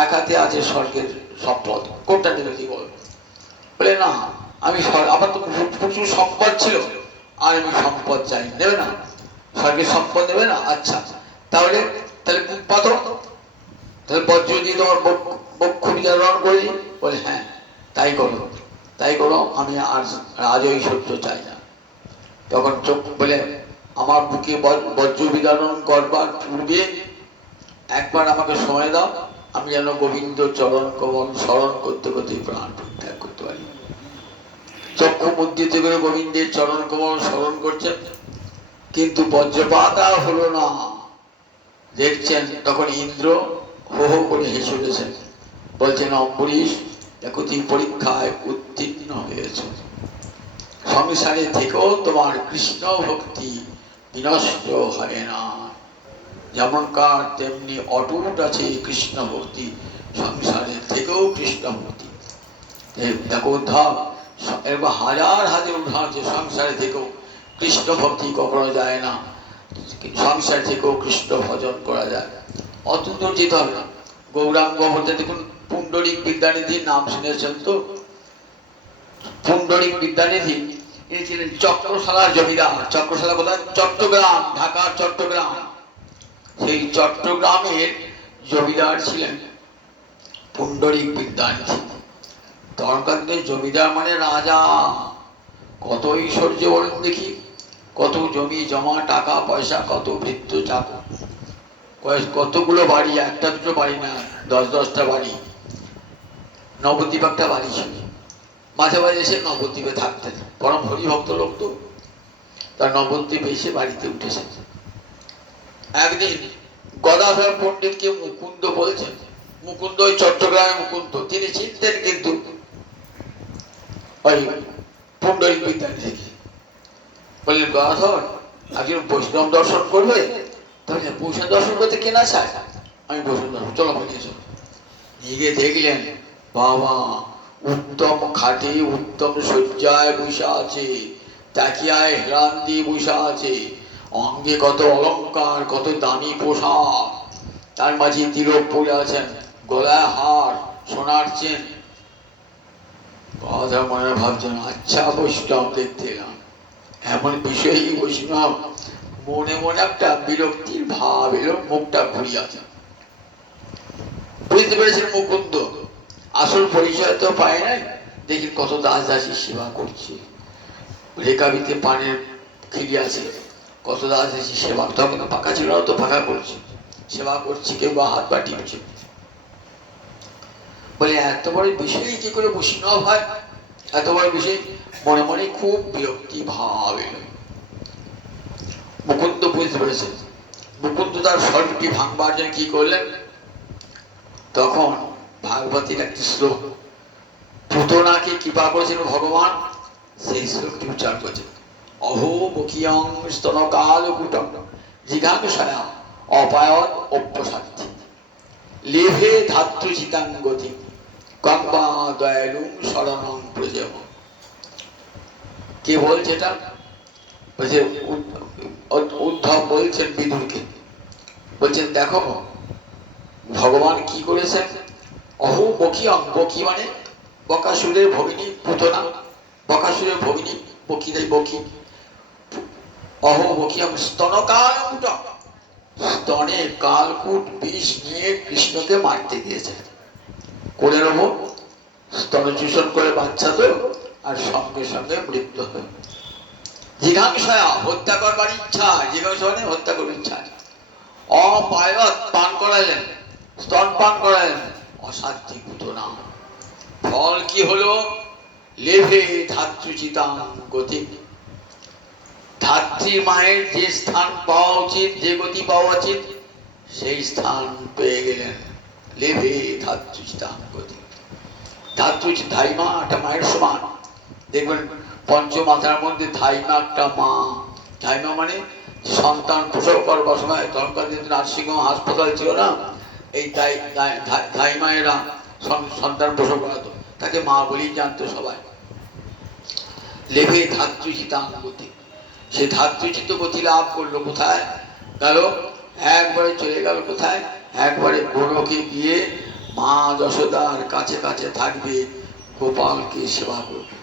এক হাতে আছে স্বর্গের সম্পদ, কোনটা নেবে কি বলো। বলে না আমি আমার তো প্রচুর সম্পদ ছিল, আর আমি সম্পদ চাই। নেবে না? স্বর্গের সম্পদ নেবে না? আচ্ছা তাহলে তাহলে মুখ পাথর, তাহলে বজ্র দিয়ে তোমার বক্ষ বিদারণ করি। বলে হ্যাঁ তাই করো, তাই করো, আমি আর রাজ ঐশ্বর্য চাই না। তখন চোখ বলে আমার বুকে বজ্র বিদারণ করবার পূর্বে একবার আমাকে সময় দাও, আমি যেন গোবিন্দ চরণ কমল স্মরণ করতে করতে প্রাণ পরিত্যাগ করতে পারি। চক্ষু মুদ্রিত করে গোবিন্দের চরণ কমল স্মরণ করছেন, কিন্তু বজ্রপাত আর হলো না। দেখছেন তখন ইন্দ্র হো হো করে হেসে উঠেছেন, বলছেন অম্বরীশ দেখো তুমি পরীক্ষায় উত্তীর্ণ হয়েছ, সংসারে থেকেও তোমার কৃষ্ণ ভক্তি বিনষ্ট হয় না। যেমনকার তেমনি অটুট আছে কৃষ্ণ ভক্তি, সংসারে থেকেও কৃষ্ণ ভক্তি। দেখো উদ্ধার এরকম হাজার হাজার উদাহরণ আছে। সংসারে থেকেও কৃষ্ণ ভক্তি কখনো যায় না, সংসার থেকেও কৃষ্ণ ভজন করা যায়। অত দূর যেতে হবে না। গৌরাঙ্গ বলতে দেখুন পুণ্ডরিক বিদ্যানিধির নাম শুনেছেন তো? পুণ্ডরিক বিদ্যানিধি ইনি ছিলেন চক্রশালার জমিদার। চক্রশালা কোথায়? চট্টগ্রাম, ঢাকার চট্টগ্রাম। সেই চট্টগ্রামের জমিদার ছিলেন পুণ্ডরিক বিদ্যানিধি। তখনকার দিনে জমিদার মানে রাজা। কত ঐশ্বর্য বলুন দেখি, কত জমি জমা, টাকা পয়সা, কত ভৃত্য চাকর, কতগুলো বাড়ি, একটা দুটো বাড়ি না, 10-10টা বাড়ি। নবদ্বীপ একটা বাড়ি ছিল, মাঝে মাঝে এসে নবদ্বীপে থাকতেন। পরম হরিভক্ত লোক তো, তার নবদ্বীপে এসে বাড়িতে উঠেছেন। একদিন গদাধর পণ্ডিতকে মুকুন্দ বলছেন, মুকুন্দ ওই চট্টগ্রামে মুকুন্দ, তিনি চিনতেন কিন্তু ওই পুণ্ডরিক বিদ্যানিধিকে। বললেন গদাধর একজন বৈষ্ণব দর্শন করবে। তাহলে বৈষ্ণব দর্শন করতে কেনা চায়, আমি বৈষ্ণব দর্শন, চলো বলিয়ে চলো। নিয়ে গিয়ে দেখলেন বাবা উত্তম খাটে উত্তম শয্যায় বসে আছে, তাকিয়ায় হেরান দিয়ে বসে আছে, অঙ্গে কত অলঙ্কার, কত দামি পোশাক, তার মাঝে তিলক পরে আছেন, গলায় হার, সোনার চেন। কথা মনে ভাবছেন আচ্ছা বৈষ্ণব দেখতে এলাম, এমন বিষয়ই বৈষ্ণব। মনে মনে একটা বিরক্তির ভাব এলো, মুখটা ঘুরিয়ে আছে। বুঝতে পেরেছেন মুকুন্দ আসল পরিচয় তো পায় নাই। দেখি কত দাস দাসী সেবা করছে, রেকাবিতে পানের খিলি আছে, কত দাস দাসী সেবা, তখন পাকা ছিল না তো পাকা করছে, সেবা করছে, কেউ বা হাত পা টিপছে। বলে এত বড় বিষয় কি করে বৈষ্ণব হয়, এত বড় বিষয়। মনে মনে খুব বিরক্তি ভাব এলো। মুকুন্দ বুঝতে পেরেছেন। মুকুন্দ তার স্বরূপটি ভাঙবার জন্য কি করলেন, তখন ভাগবতীর একটি শ্লোক, পুতনাকে কৃপা করেছিল ভগবান, সেই শ্লোকটি উচ্চারণ করেছেন। অহো বকিয়ং স্তনকাল কুটং জিঘাংসয়া অপায়ন অপ্রসাদ্ধি লেভে ধাত্র চিতাঙ্গতি গঙ্গা দয়ালুং শরণং প্রজেম। কে বলছে এটা? বলছে উদ্ধব বলছেন বিদুরকে, বলছেন দেখো ভগবান কি করেছেন, অহো বকি বকি মানে বকাসুরের ভগিনী পুতনা, বকাসুরের ভগিনী বকিরাই বকি, অহো বকিয়াম স্তনকালকুট, স্তনে কালকুট বিষ নিয়ে কৃষ্ণকে মারতে গিয়েছে। করে নেবো স্তন চূষণ করে বাচ্চা তো, আর সঙ্গে সঙ্গে মৃত্যু হবে। জিঘাংসয়া হত্যা করবার ইচ্ছা, জিঘাংসা মানে হত্যা করবার ইচ্ছা, অপায়ত পান করালেন, স্তন পান করালেন, অসাধ্যি পুতনা। ফল কি হলো, লেভে ধাত্রুচিতাং গতি, ধাত্রী মায়ের যে স্থান পাওয়া উচিত, যে গতি পাওয়া উচিত, সেই স্থান পেয়ে গেলেন। লেভে ধাত্রুচিতাং গতি, ধাত্রুচি ধাইমা একটা মায়ের সমান। দেখবেন পঞ্চমাতার মধ্যে ধাইমা একটা মা, ধাইমা মানে সন্তান প্রসব করবার সময়, তখনকার দিনে নার্সিংহোম হাসপাতাল ছিল না, এই ধাইমায়েরা সন্তান প্রসব করাতো, তাকে মা বলেই জানতো সবাই। লেভে ধাত্রুচিতাং গতি, সে ধাত্রুচিত গতি লাভ করলো কোথায় গেল, একবারে চলে গেল কোথায়, একবারে গোলকে গিয়ে মা যশোদার কাছে কাছে থাকবে, গোপালকে সেবা করবে।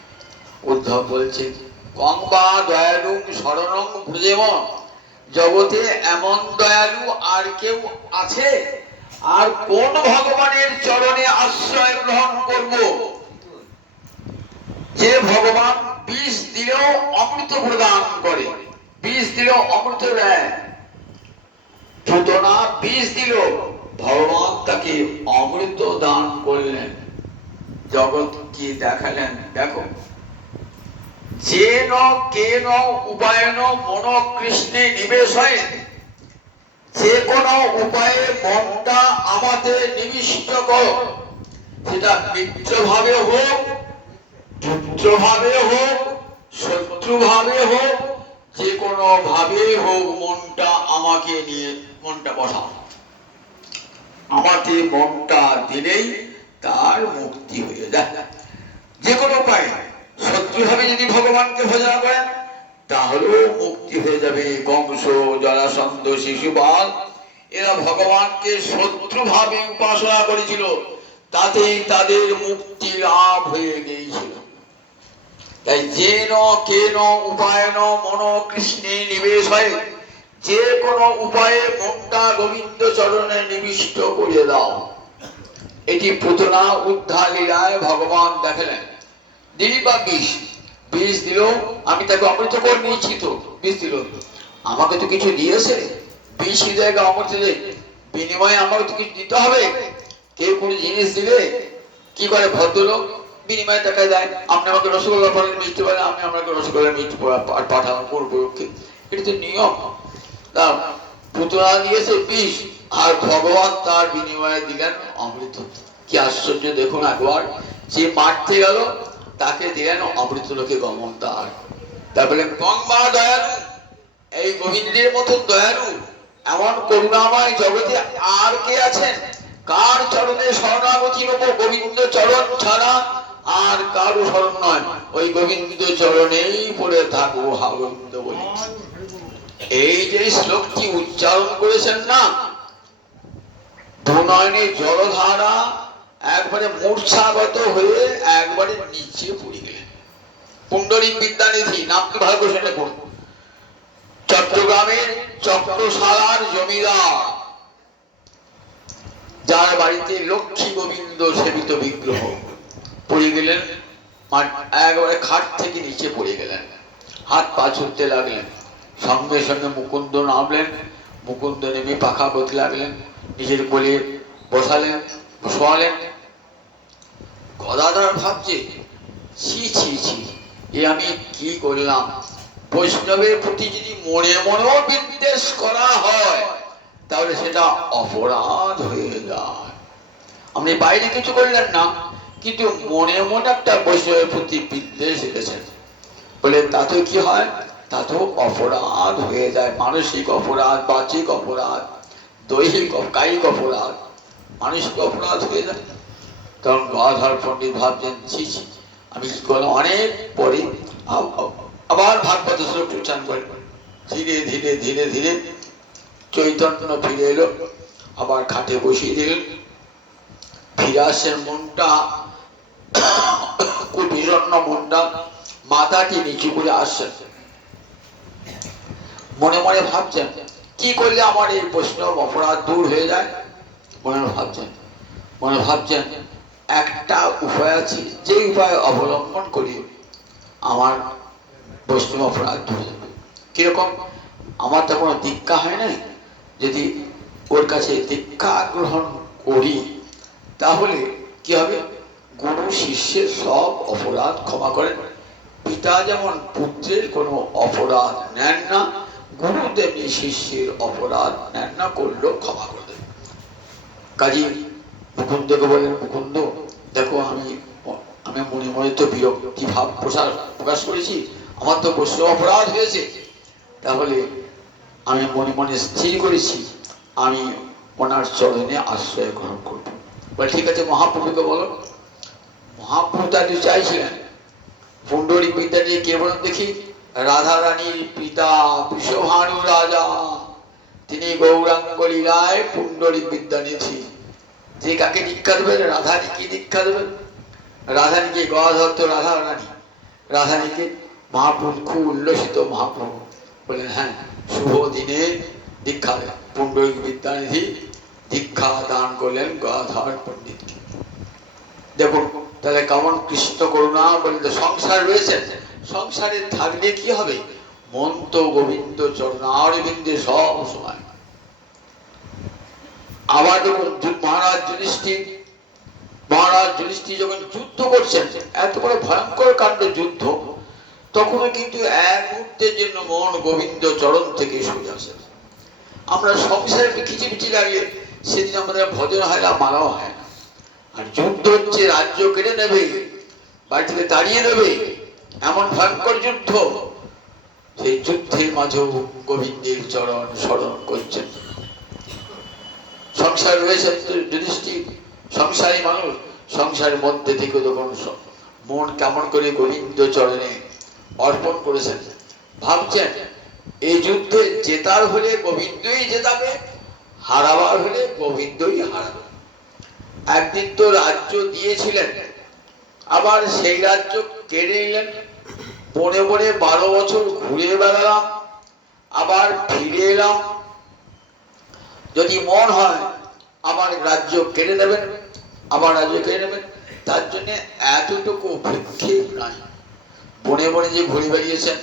উদ্ধব বলছেন কংবা দয়ালু শরণং ভুজেম, জগতে এমন দয়ালু আর কেউ আছে, আর কোন ভগবানের চরণে আশ্রয় গ্রহণ করব, যে ভগবান বিষ দিলেও অমৃত প্রদান করে, বিষ দিলেও অমৃত দেয়। পুতনা বিষ দিল, ভগবান তাকে অমৃত দান করলেন, জগৎ কি দেখালেন। দেখো যে ন কে ন উপায়ন মন কৃষ্ণে নিবেশ হয়, যে কোনো উপায়ে মনটা আমাদের নিবিষ্ট করো, সেটা মিত্রভাবে হোক, পুত্রভাবে হোক, শত্রুভাবে হোক, যে কোনো ভাবে হোক, মনটা আমাকে নিয়ে মনটা বসাও, আমাকে মনটা দিলেই তার মুক্তি হয়ে যায়। যে কোনো উপায় শত্রুভাবে যদি ভগবানকে ভজনা করেন তাহলেও মুক্তি হয়ে যাবে। কংস, জরাসন্ধ, শিশুপাল এরা ভগবানকে শত্রুভাবে উপাসনা করেছিল, তাতেই তাদের মুক্তি লাভ হয়ে গিয়েছিল। তাই যে ন কে ন উপায় ন মন কৃষ্ণে নিবেশ হয়, যে কোনো উপায়ে মনটা গোবিন্দ চরণে নিবিষ্ট করে দাও। এটি পুতনা উদ্ধার লীলায় ভগবান দেখালেন। দিলি বা বিষ, বিষ দিল, আমি তাকে অমৃত করে নিয়েছি, তো বিষ দিল, আমাকে তো কিছু দিয়েছে, বিষ হৃদয়কে অমৃত দেয়, বিনিময়ে আমাকে তো কিছু দিতে হবে। কেউ কোনো জিনিস দিলে কি করে ভদ্রলোক, বিনিময়ে টাকা দেয়। আপনি আমাকে রসগোল্লা পাঠান, মিষ্টি পাঠান, আমি আপনাকে রসগোল্লা মিষ্টি পাঠান করবো, এটা তো নিয়ম। তা পুতনা দিয়েছে বিষ, আর ভগবান তার বিনিময়ে দিলেন অমৃত। কি আশ্চর্য দেখুন, একবার যে মারতে গেল তাকে দিলেন অমৃত লোকে গমন। তারপরে গঙ্গা দয়ালু, এই গোবিন্দের মতন দয়ালু এমন করুণাময় জগতে আর কে আছেন, কার চরণে শরণাগতি নেব, গোবিন্দ চরণ ছাড়া আর কারো শরণ নয়, ওই গোবিন্দ চরণেই পড়ে থাকবো, হা গোবিন্দ বলি। এই যে শ্লোকটি উচ্চারণ করেছেন না, দুনয়নে জলধারা একবারে মূর্ছাগত হয়ে একবারে নিচে পড়ে গেলেন। পুণ্ডরীক বিদ্যানিধি নামটি ভালো করে শুনে পড়ুন। চট্টগ্রামের চক্রশালার জমিদার, যার বাড়িতে লক্ষ্মী গোবিন্দ সেবিত বিগ্রহ, পড়ে গেলেন, একবারে খাট থেকে নিচে পড়ে গেলেন, হাত পা ছুটতে লাগলেন। সঙ্গে সঙ্গে মুকুন্দ নামলেন, মুকুন্দ নেমে পাখা করতে লাগলেন, নিজের কোলে বসালেন, বসালেন। গদাধর ভাবছে ছি ছি ছি, এ আমি কি করলাম। বৈষ্ণবের প্রতি যদি মনে মনেও বিদ্বেষ করা হয় তাহলে সেটা অপরাধ হয়ে যায়। আপনি বাইরে কিছু করলেন না, কিন্তু মনে মনে একটা বৈষ্ণবের প্রতি বিদ্বেষ রেখেছেন বলে তাতে কি হয়, তাতেও অপরাধ হয়ে যায়। মানসিক অপরাধ, বাচিক অপরাধ, দৈহিক কায়িক অপরাধ, মানসিক অপরাধ হয়ে যায়। তখন গদাধর পণ্ডিত ভাবছেন ছি ছি, আমি কি করলাম। অনেক পরে আবার ভাগবত শ্লোক উচ্চারণ করে ধীরে ধীরে ধীরে ধীরে চৈতন্য ফিরে এলো, আবার খাটে বসিয়ে দিলেন। ফিরে আসেন, মনটা খুব বিষণ্ণ, মনটা মাথাটি নিচু করে আসছেন, মনে মনে ভাবছেন কি করলে আমার এই বৈষ্ণব অপরাধ দূর হয়ে যায়। মনে ভাবছেন একটা উপায় আছে, যে উপায় অবলম্বন করি আমার বৈষ্ণব অপরাধ দূর যাবে। কিরকম? আমার তো কোনো দীক্ষা হয় নাই, যদি ওর কাছে দীক্ষা গ্রহণ করি তাহলে কি হবে? গুরু শিষ্যের সব অপরাধ ক্ষমা করেন। পিতা যেমন পুত্রের কোনো অপরাধ নেন না, গুরু তেমনি শিষ্যের অপরাধ নেন না, করলেও ক্ষমা করে দেন। কাজী মুকুন্দকে বলেন, মুকুন্দ দেখো, আমি মনে মনে তো বিরক্তি ভাব প্রকাশ করেছি, আমার তো বৈষ্ণব অপরাধ হয়েছে, তাহলে আমি মনে মনে স্থির করেছি আমি ওনার চরণে আশ্রয় গ্রহণ করব। বলে ঠিক আছে, মহাপ্রভুকে বলো। মহাপ্রভু তাকে চাইছিলেন পুণ্ডরিক বিদ্যা নিয়ে, কে বলেন দেখি? রাধা রানীর পিতা বৃষভানু রাজা, তিনি গৌরাঙ্গ লীলায় পুণ্ডরিক বিদ্যা নিয়েছি। যে কাকে দীক্ষা দেবেন? রাধানীকে দীক্ষা দেবেন। রাধানীকে, গদাধর তো রাধা রানী, রাধানীকে মহাপ্রভু খুব উল্লসিত। মহাপ্রভু বললেন হ্যাঁ, শুভ দিনে দীক্ষা দেন। পুণ্ডরিক বিদ্যানিধি দীক্ষা দান করলেন গদাধর পণ্ডিতকে। দেখুন তাহলে কেমন কৃষ্ণ করুণা। বলেন সংসার রয়েছে, সংসারে থাকলে কি হবে? মন তো গোবিন্দ চরণারবিন্দে সব সময়। আবার দেখুন মহারাজ যুধিষ্ঠির যখন যুদ্ধ করছেন, এত বড় ভয়ঙ্কর কাণ্ড যুদ্ধ, তখনও কিন্তু এক মুহূর্তের জন্য মন গোবিন্দ চরণ থেকে সরে আসে। আমরা সংসারে খিচিমিচি লাগলে সেদিন আমাদের ভজন হয় না, মারাও হয় না। আর যুদ্ধ হচ্ছে, রাজ্য কেড়ে নেবে, বাড়ি থেকে তাড়িয়ে দেবে, এমন ভয়ঙ্কর যুদ্ধ, সেই যুদ্ধের মাঝেও গোবিন্দের চরণ স্মরণ করছেন। সংসার রয়েছে যুধিষ্ঠির, সংসারী মানুষ, সংসারের মধ্যে থেকে তখন মন কেমন করে গোবিন্দ চরণে অর্পণ করেছেন। ভাবছেন এই যুদ্ধে জেতার হলে গোবিন্দই জেতাবে, হারাবার হলে গোবিন্দই হারাবে। একদিন তো রাজ্য দিয়েছিলেন, আবার সেই রাজ্য কেড়ে নিলেন। বনে বনে 12 বছর ঘুরে বেড়ালাম, আবার ফিরে এলাম। যদি মন হয় আবার রাজ্য কেড়ে নেবেন, আবার রাজ্য কেড়ে নেবেন, তার জন্য এতটুকু ভ্রুক্ষেপ নাই। বনে বনে যে ঘুরে বেরিয়েছেন,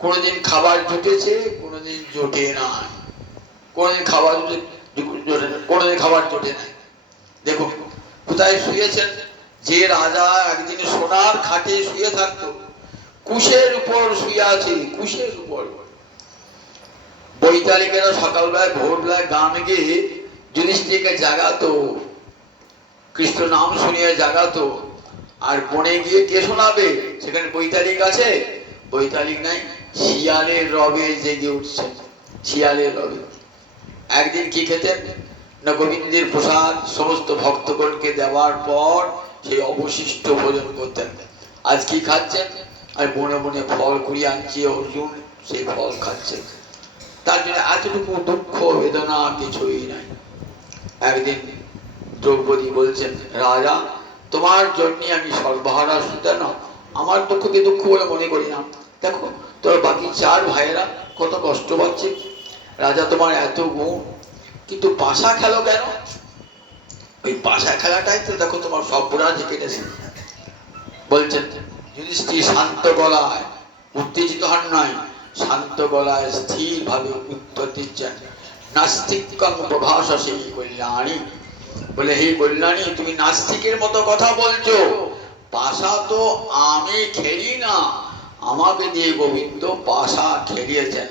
কোনোদিন খাবার জুটেছে, কোনোদিন জোটে নাই, কোনোদিন খাবার কোনোদিন খাবার জোটে নাই। দেখুন কোথায় শুয়েছেন? যে রাজা একদিন সোনার খাটে শুয়ে থাকতো, কুশের উপর শুয়ে আছে, কুশের উপর। বৈতালিকেরা সকালবেলায় ভোরবেলায় গান গেয়ে যুধিষ্ঠিরকে জাগাতো, কৃষ্ণ নাম শুনিয়ে জাগাতো। আর বনে গিয়ে কে শোনাবে? সেখানে বৈতালিক আছে? বৈতালিক নাই, শিয়ালের রবে জেগে উঠছেন, শিয়ালের রবে। একদিন কি খেতেন না, গোবিন্দের প্রসাদ সমস্ত ভক্তগণকে দেওয়ার পর সেই অবশিষ্ট ভোজন করতেন। আজ কি খাচ্ছেন? আর বনে বনে ফল কুড়িয়ে আনছে অর্জুন, সেই ফল খাচ্ছেন। তার জন্য এতটুকু দুঃখ বেদনা কিছুই নাই। একদিন দ্রৌপদী বলছেন, রাজা তোমার জন্য আমি সর্বহারা সুতা না, আমার দুঃখকে দুঃখ বলে মনে করি না। দেখো তোর বাকি 4 ভাইয়েরা কত কষ্ট পাচ্ছে, রাজা তোমার এত গুণ, কিন্তু পাশা খেলো কেন? ওই পাশা খেলাটাই তো দেখো তোমার সর্বনাশ কেটেছে। বলছেন যুধিষ্ঠির শান্ত গলায়, উত্তেজিত হন নাই, শান্ত গলায় স্থির ভাবে উত্তর দিচ্ছেন, নাস্তিকং প্রভাষসে কল্যাণী। বলে হে কল্যাণী, তুমি নাস্তিকের মতো কথা বলছো। পাশা তো আমি খেলি না, আমাকে দিয়ে গোবিন্দ পাশা খেলিয়েছেন।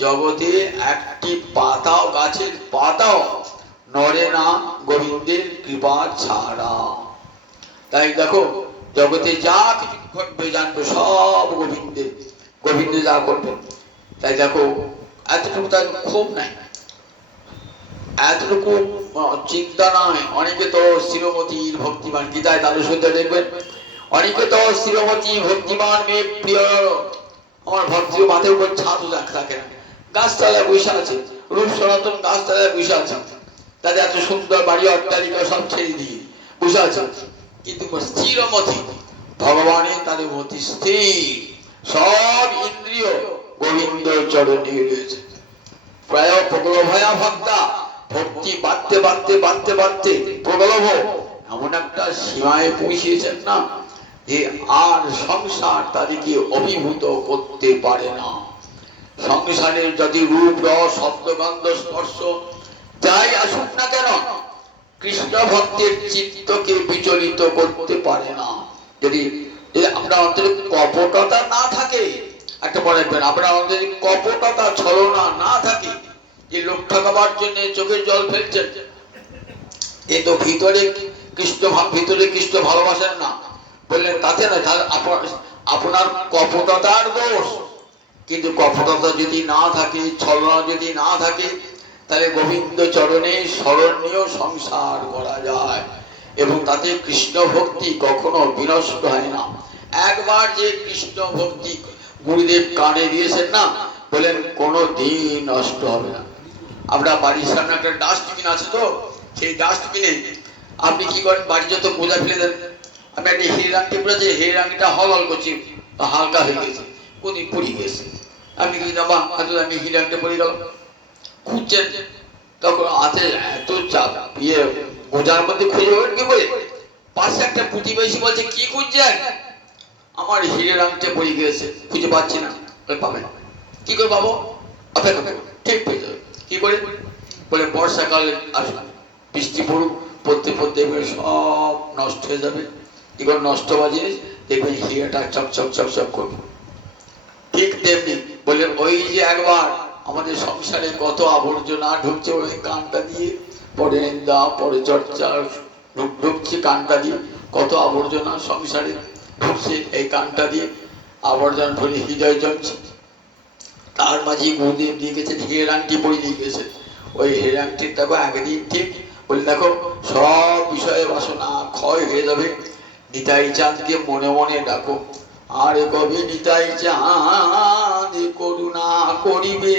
জগতে একটি পাতাও, গাছের পাতাও নড়ে না গোবিন্দের কৃপা ছাড়া। তাই দেখো জগতে যা কিছু ঘটবে জানবে সব গোবিন্দের, গোবিন্দ যা করবেন। তাই দেখো এতটুকু তার ক্ষোভ নাই, এতটুকু চিন্তা নয়। অনেকে তো স্থিরমতির ভক্তিমান, গীতায় তাদের সত্যি দেখবেন, অনেকে তো স্থিরমতি ভক্তিমান মে প্রিয় আমার ভক্তের মাথার উপর ছাদও থাকে না, গাছতলায় বসে আছে, রূপ সনাতন গাছতলায় বসে আছে, তাদের এত সুন্দর বাড়ি অট্টালিকা সব ছেড়ে দিয়ে বসে আছে, কিন্তু স্থির মতি ভগবানের তাদের মতি স্থির, সব ইন্দ্রিয় গোবিন্দ চরণে রয়েছে। প্রায় প্রগলভয়া ভক্তা, ভক্তি বাড়তে বাড়তে বাড়তে বাড়তে প্রগলভ এমন একটা সীমায় পৌঁছিয়েছেন না যে আর সংসার তাদেরকে অভিভূত করতে পারে না। সংসারের যদি রূপ রস শব্দ গন্ধ স্পর্শ যাই আসুক না কেন, কৃষ্ণ ভক্তের চিত্তকে বিচলিত করতে পারে না। যদি আপনার অন্তরে কপটতা না থাকে, একটা মনে রাখবেন, আপনার অন্তরে কপটতা ছলনা না থাকে, যে লোক ঠকাবার জন্য চোখের জল ফেলছেন, এ তো ভিতরে কৃষ্ণ ভালোবাসেন না বললেন, তাতে না, তাহলে আপনার কপটতার দোষ। কিন্তু কপটতা যদি না থাকে, ছলনা যদি না থাকে, তাহলে গোবিন্দ চরণে স্মরণীয় সংসার করা যায় এবং তাতে কৃষ্ণ ভক্তি কখনো বিনষ্ট হয় না। একবার যে কৃষ্ণ ভক্তি গুরুদেব কানে দিয়েছেন না, বলেন কোনো দিন নষ্ট হবে না। আমরা বাড়ির সামনে একটা ডাস্টবিন আছে, তো সেই ডাস্টবিনে আপনি কি করেন, বাড়ি যত মোজা ফেলে দেন। আমি একটা হিরের আংটি পড়েছি, হিরের আংটিটা হল হল করছি, হালকা হয়ে গেছে, কোনদিন পড়ে গেছে, আপনি কি জামা আমি হিরের আংটি পড়ে গেলাম, খুঁজছেন, তখন হাতে এত চাপ, মোজার মধ্যে খুঁজে পাবেন কি করে? পাশে একটা প্রতিবেশী বলছে, কি খুঁজছেন? আমার হিরের আংটি পড়ে গিয়েছে, খুঁজে পাচ্ছি না। পাবেন কি করে পাবো? অপেক্ষা করুন, ঠিক পেয়ে যাবে। কি করে? বলে বর্ষাকালে আসুন, বৃষ্টি পড়ুক, পড়তে পড়তে সব নষ্ট হয়ে যাবে। এবার নষ্ট হওয়া জিনিস দেখবেন হিরেটা চকচক চকচক করবে। ঠিক তেমনি বলে ওই যে একবার আমাদের সংসারে কত আবর্জনা ঢুকছে, ওই কানটা দিয়ে পরে নিন্দা পরে চর্চা ঢুকছে, কানটা দিয়ে কত আবর্জনা সংসারে ঢুকছে, এই কানটা দিয়ে আবর্জনা ধরে হৃদয় জমছে। তার মাঝে গুরুদেব দিয়ে গেছেন হিরের আংটি পরে দিয়ে গেছেন, ওই হিরের আংটির দেখো একদিন ঠিক বলে দেখো সব বিষয়ে বাসনা ক্ষয় হয়ে যাবে। নিতাই চাঁদকে মনে মনে ডাকো, আর কবি নিতাই চাঁদ করুণা করিবে,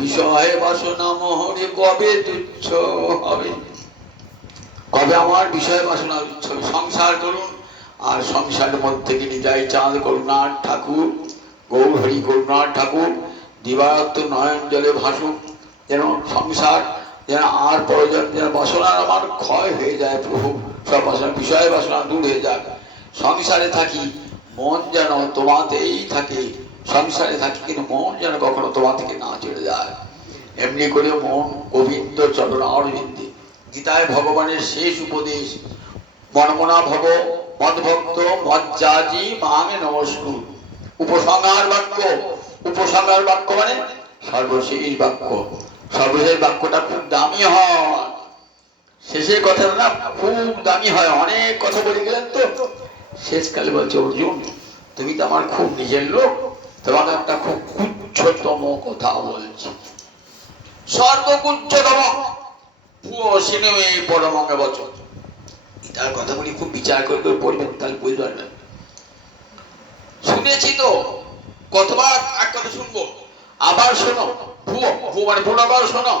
বিষয় বাসনা মোহরে কবে তুচ্ছ হবে। কবে আমার বিষয় বাসনা তুচ্ছ হবে? সংসার করুন, আর সংসারের মধ্যে থেকে নিতাই চাঁদ করুণার ঠাকুর, গৌর হরি করুণার ঠাকুর দিবারাত্র নয়ন জলে ভাসুক, যেন সংসার যেন আর প্রয়োজন যেন বাসনার আমার ক্ষয় হয়ে যায়। প্রভু সব বাসনা বিষয় বাসনা দূর হয়ে যাক। সংসারে থাকি মন যেন তোমাতেই থাকে, সংসারে থাকি কিন্তু মন যেন কখনো তোমার থেকে না চলে যায়। এমনি করে মন গোবিন্দ চরণ অরবিন্দে। গীতায় ভগবানের শেষ উপদেশ, মনমনা ভব মদভক্ত মজ্জাজি মাঙে নমস্কুর। উপসংহার বাক্য, উপসংহার বাক্য মানে সর্বশেষ বাক্য। সর্বশেষ বাক্যটা খুব দামি হয়, শেষের কথাটা না খুব দামি হয়। অনেক কথা বলে গেলেন তো, শেষকালে বলছে, অর্জুন তুমি তো আমার খুব নিজের লোক, তোমাকে একটা খুব কুচ্ছতম কথা বলছি, সর্বকুচ্ছতম পুরো সিনেমে পরমাঙ্গে বচন। তার কথাগুলি খুব বিচার করে করে পড়বেন, তাহলে বুঝতে পারবেন। শুনেছি তো কতবার এক কথা শুনবো, আবার শোনো, ভুয়ো ভুয়ো মানে পুনর্বার শোনো,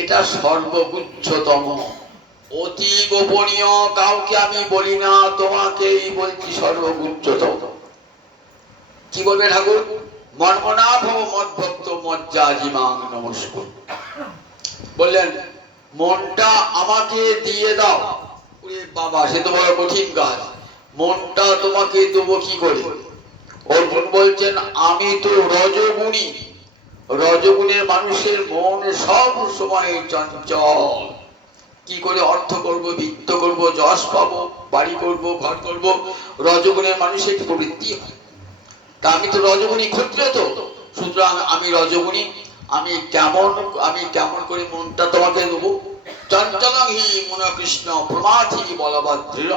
এটা সর্বগুচ্ছতম অতি গোপনীয়, কাউকে আমি বলি না, তোমাকেই বলছি সর্বগুচ্ছতম। কি বলবে ঠাকুর? মনমনা ভব মদ্ভক্ত মজ্জাজি মাং নমস্কুর। বললেন মনটা আমাকে দিয়ে দাও। বাবা সে তো বড় কঠিন কাজ, মনটা তোমাকে দেবো কি করে? অর্জুন বলছেন আমি তো রজগুণী, রজগুণের মানুষের মন সব সময় চঞ্চল। কি করে অর্থ করব, বিত্ত করব, যশ পাবো, বাড়ি করব, ঘর করব, রজগুণের মানুষের কি প্রবৃত্তি হয়। তা আমি তো রজগুণী ক্ষত্রিয়, তো সুতরাং আমি রজগুণী, আমি কেমন করে মনটা তোমাকে দেবো? চঞ্চলং হি মন কৃষ্ণ প্রমাথি বলবৎ দৃঢ়।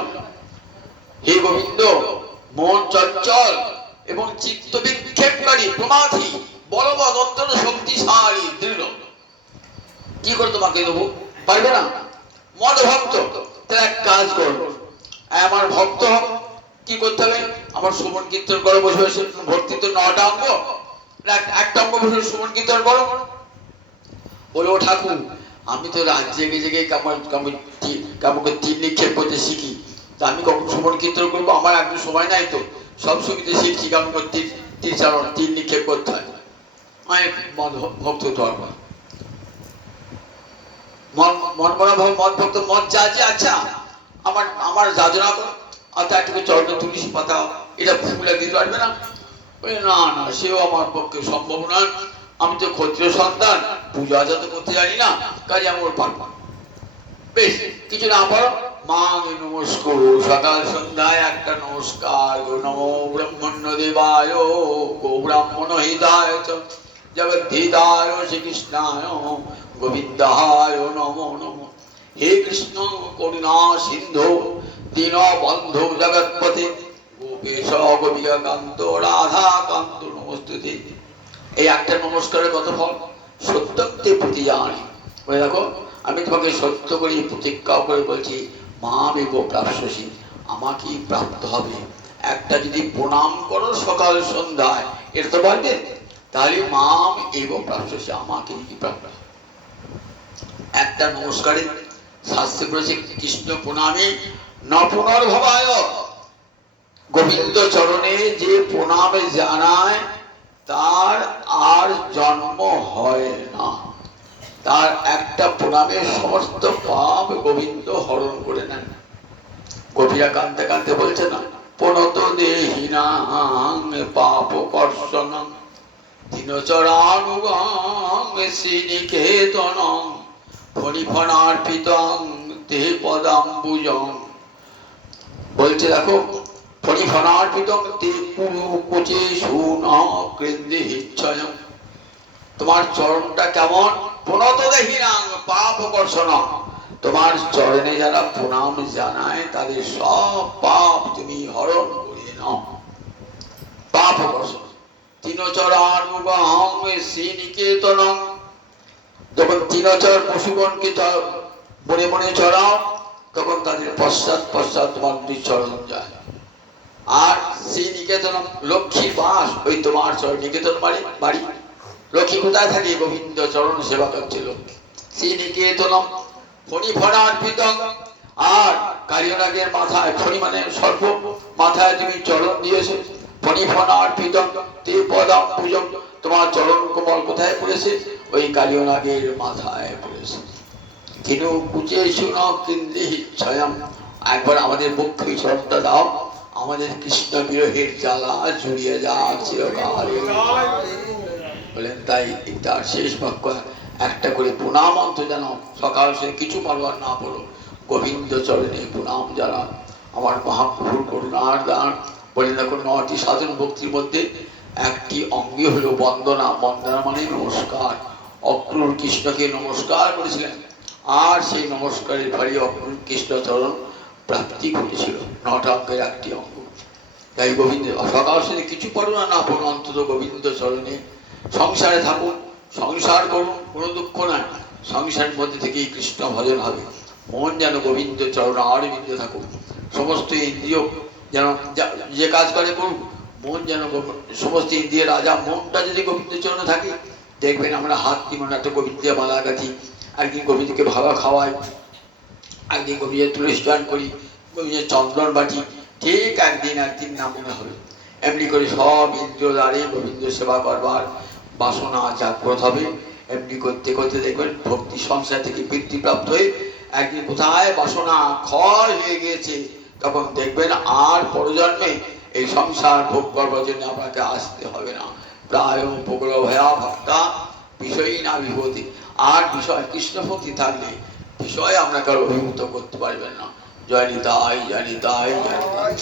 হে গোবিন্দ, মন চঞ্চল এবং চিত্ত বিক্ষেপকারী, প্রমাথি বলবৎ অত্যন্ত শক্তিশালী দৃঢ়। কি করে তোমাকে দেবো? পারবে না। মদ ভক্ত, তাহলে এক কাজ করো, আমার ভক্ত হও, কি করতে হবে? আমার শ্রবণ কীর্তন করো, বসে বসে। ভক্তি তো 9টা অঙ্গ, একটা অঙ্গ বসে শ্রবণ কীর্তন করো। বলে, ও ঠাকুর, আমি তো রাত জেগে জেগে কেমন 3 নিক্ষেপ করতে শিখি, তা আমি কখন শ্রবণ কীর্তন করবো? আমার একটু সময় নাই তো, সব সুবিধে শিখছি কেমন করে 3 নিক্ষেপ করতে হয়। আমি ভক্ত তো মন বলা মদ ভক্ত মদ যা যে, আচ্ছা আমার যাজনা করো, আর তার থেকে চরণ তুলসী পাতা এটা ফুলে দিতে পারবে না? না না, সেও আমার পক্ষে সম্ভব নয়, আমি তো ক্ষত্রিয় সন্তান, পূজা আজা তো করতে জানি না, কাজে আমি ওর পারব। বেশ, কিছু না পারো, মা নমস্কার, সকাল সন্ধ্যায় একটা নমস্কার। নমো ব্রহ্মণ্য দেবায় গো ব্রাহ্মণ হিতায় জগদ্ধিতায় শ্রীকৃষ্ণায় গোবিন্দায় নমো নমঃ। হে কৃষ্ণ করুণা সিন্ধু দীনবন্ধু জগৎপতে গোপেশ গোপিকাকান্ত রাধা কান্ত নমস্তুতে। এই একটা নমস্কারের কত ফল? সত্যতে প্রতিজানি। বলে দেখো, আমি তোমাকে সত্য করে প্রতিজ্ঞা করে বলছি, মামেব প্রাপ্স্যসি, আমাকেই প্রাপ্ত হবে। একটা যদি প্রণাম করো সকাল সন্ধ্যায়, এটা তো বলবে, তাহলে মাম এব প্রাপ্স্যসি, আমাকেই প্রাপ্ত। একটা নমস্কারে শাস্ত্রে বলেছে, কৃষ্ণ প্রণামী ন পুনর্ভবায়। গোবিন্দ চরণে যে প্রণাম জানায় তার আর জন্ম হয় না। তার একটা প্রণামের সমস্ত পাপ গোবিন্দ হরণ করে নেন। গোপীরা কাঁদতে কাঁদতে বলছে না, প্রণত দেহিনাং পাপ কর্ষণং দিনচরানুগং শ্রীনিকেতনং ফণিফণার্পিতং তে পদাম্বুজং। বলছে দেখো, ফণিফণার্পিতং তে কুচেষু ন কৃন্দিহিচ্ছয়ং। তোমার চরণটা কেমন? প্রণত দেহিনাং পাপ কর্ষণং। তোমার চরণে যারা প্রণাম জানায় তাদের সব পাপ তুমি হরণ করে নাও। পাপ কর্ষণ। তিনচরানুগং শ্রীনিকেতনং। যখন তিনচর পশুগণকে বনে বনে চড়াও, তখন তাদের পশ্চাৎ পশ্চাৎ তোমার দুই চরণ যায়। আর শ্রীনিকেতনম, লক্ষ্মীর বাস ওই তোমার চরণ। নিকেতন বাড়ি। লক্ষ্মী কোথায় থাকে? গোবিন্দ চরণ সেবা করছে লক্ষ্মী। শ্রীনিকেতনম ফণিফণার্পিতং। আর কালিয়ানাগের মাথায়, ফণি মানে সর্প, মাথায় তুমি চরণ দিয়েছো। ফণিফণার্পিতং তে পদাম্বুজং। তোমার চরণ কোমল কোথায় পড়েছে? ওই কালিয়ানাগের মাথায় পড়েছে। কিন্তু কুচেষু ন কৃন্দিহিচ্ছয়ং। একবার আমাদের পক্ষে চরণটা দাও, আমাদের কৃষ্ণ বিরহের জ্বালা জুড়িয়ে যাক চিরকাল। বলেন, তাই তার শেষ বাক্য একটা করে প্রণাম অন্ত যেন সকাল সে কিছু পারো আর না পড়ো, গোবিন্দ চরণে প্রণাম যারা। আমার মহাপ্রভুর করুণার দান। বলেন দেখো, 9টি সাধন ভক্তির মধ্যে একটি অঙ্গী হলো বন্দনা। বন্দনা মানে নমস্কার। অক্রূর কৃষ্ণকে নমস্কার করেছিলেন, আর সেই নমস্কারের ফলে অক্রূর কৃষ্ণচরণ প্রাপ্তি ঘটেছিল। 9টা অঙ্গের একটি অঙ্গ। তাই গোবিন্দ সকাল সে কিছু পারো আর না পড়ো, অন্তত গোবিন্দ চরণে সংসারে থাকুন, সংসার করুন, কোনো দুঃখ নাই। সংসারের মধ্যে থেকেই কৃষ্ণ ভজন হবে। মন যেন গোবিন্দ চরণ অরবিন্দে থাকুক। সমস্ত ইন্দ্রিয় যেন যে কাজ করে করুক, মন যেন সমস্ত ইন্দ্রিয়ের রাজা মনটা যদি গোবিন্দ চরণে থাকে, দেখবেন আমরা হাত কি মনে একটা গোবিন্দের মালা গাছি, একদিন গোবিন্দকে ভাবা খাওয়াই, একদিন গোবিন্দের তুলসী গান করি, গোবিন্দের চন্দন বাটি, ঠিক একদিন না মনে হলো। এমনি করে সব ইন্দ্রিয় দ্বারে গোবিন্দ সেবা করবার বাসনা জাগ্রত হবে। এমনি করতে করতে দেখবেন ভক্তি সংসার থেকে বৃদ্ধিপ্রাপ্ত হয়ে একদিন কোথায় বাসনা ক্ষয় হয়ে গিয়েছে, তখন দেখবেন আর পরজন্মে এই সংসার ভোগ করবার জন্য আপনাকে আসতে হবে না। প্রায় উপগ্র ভয়া ভক্তা বিষয়ই না বিভূতি। আর বিষয় কৃষ্ণ ভক্তি থাকলে বিষয় আপনাকে অভিভূত করতে পারবেন না। জয় নিতাই, জয় নিতাই, জয় নিতাই।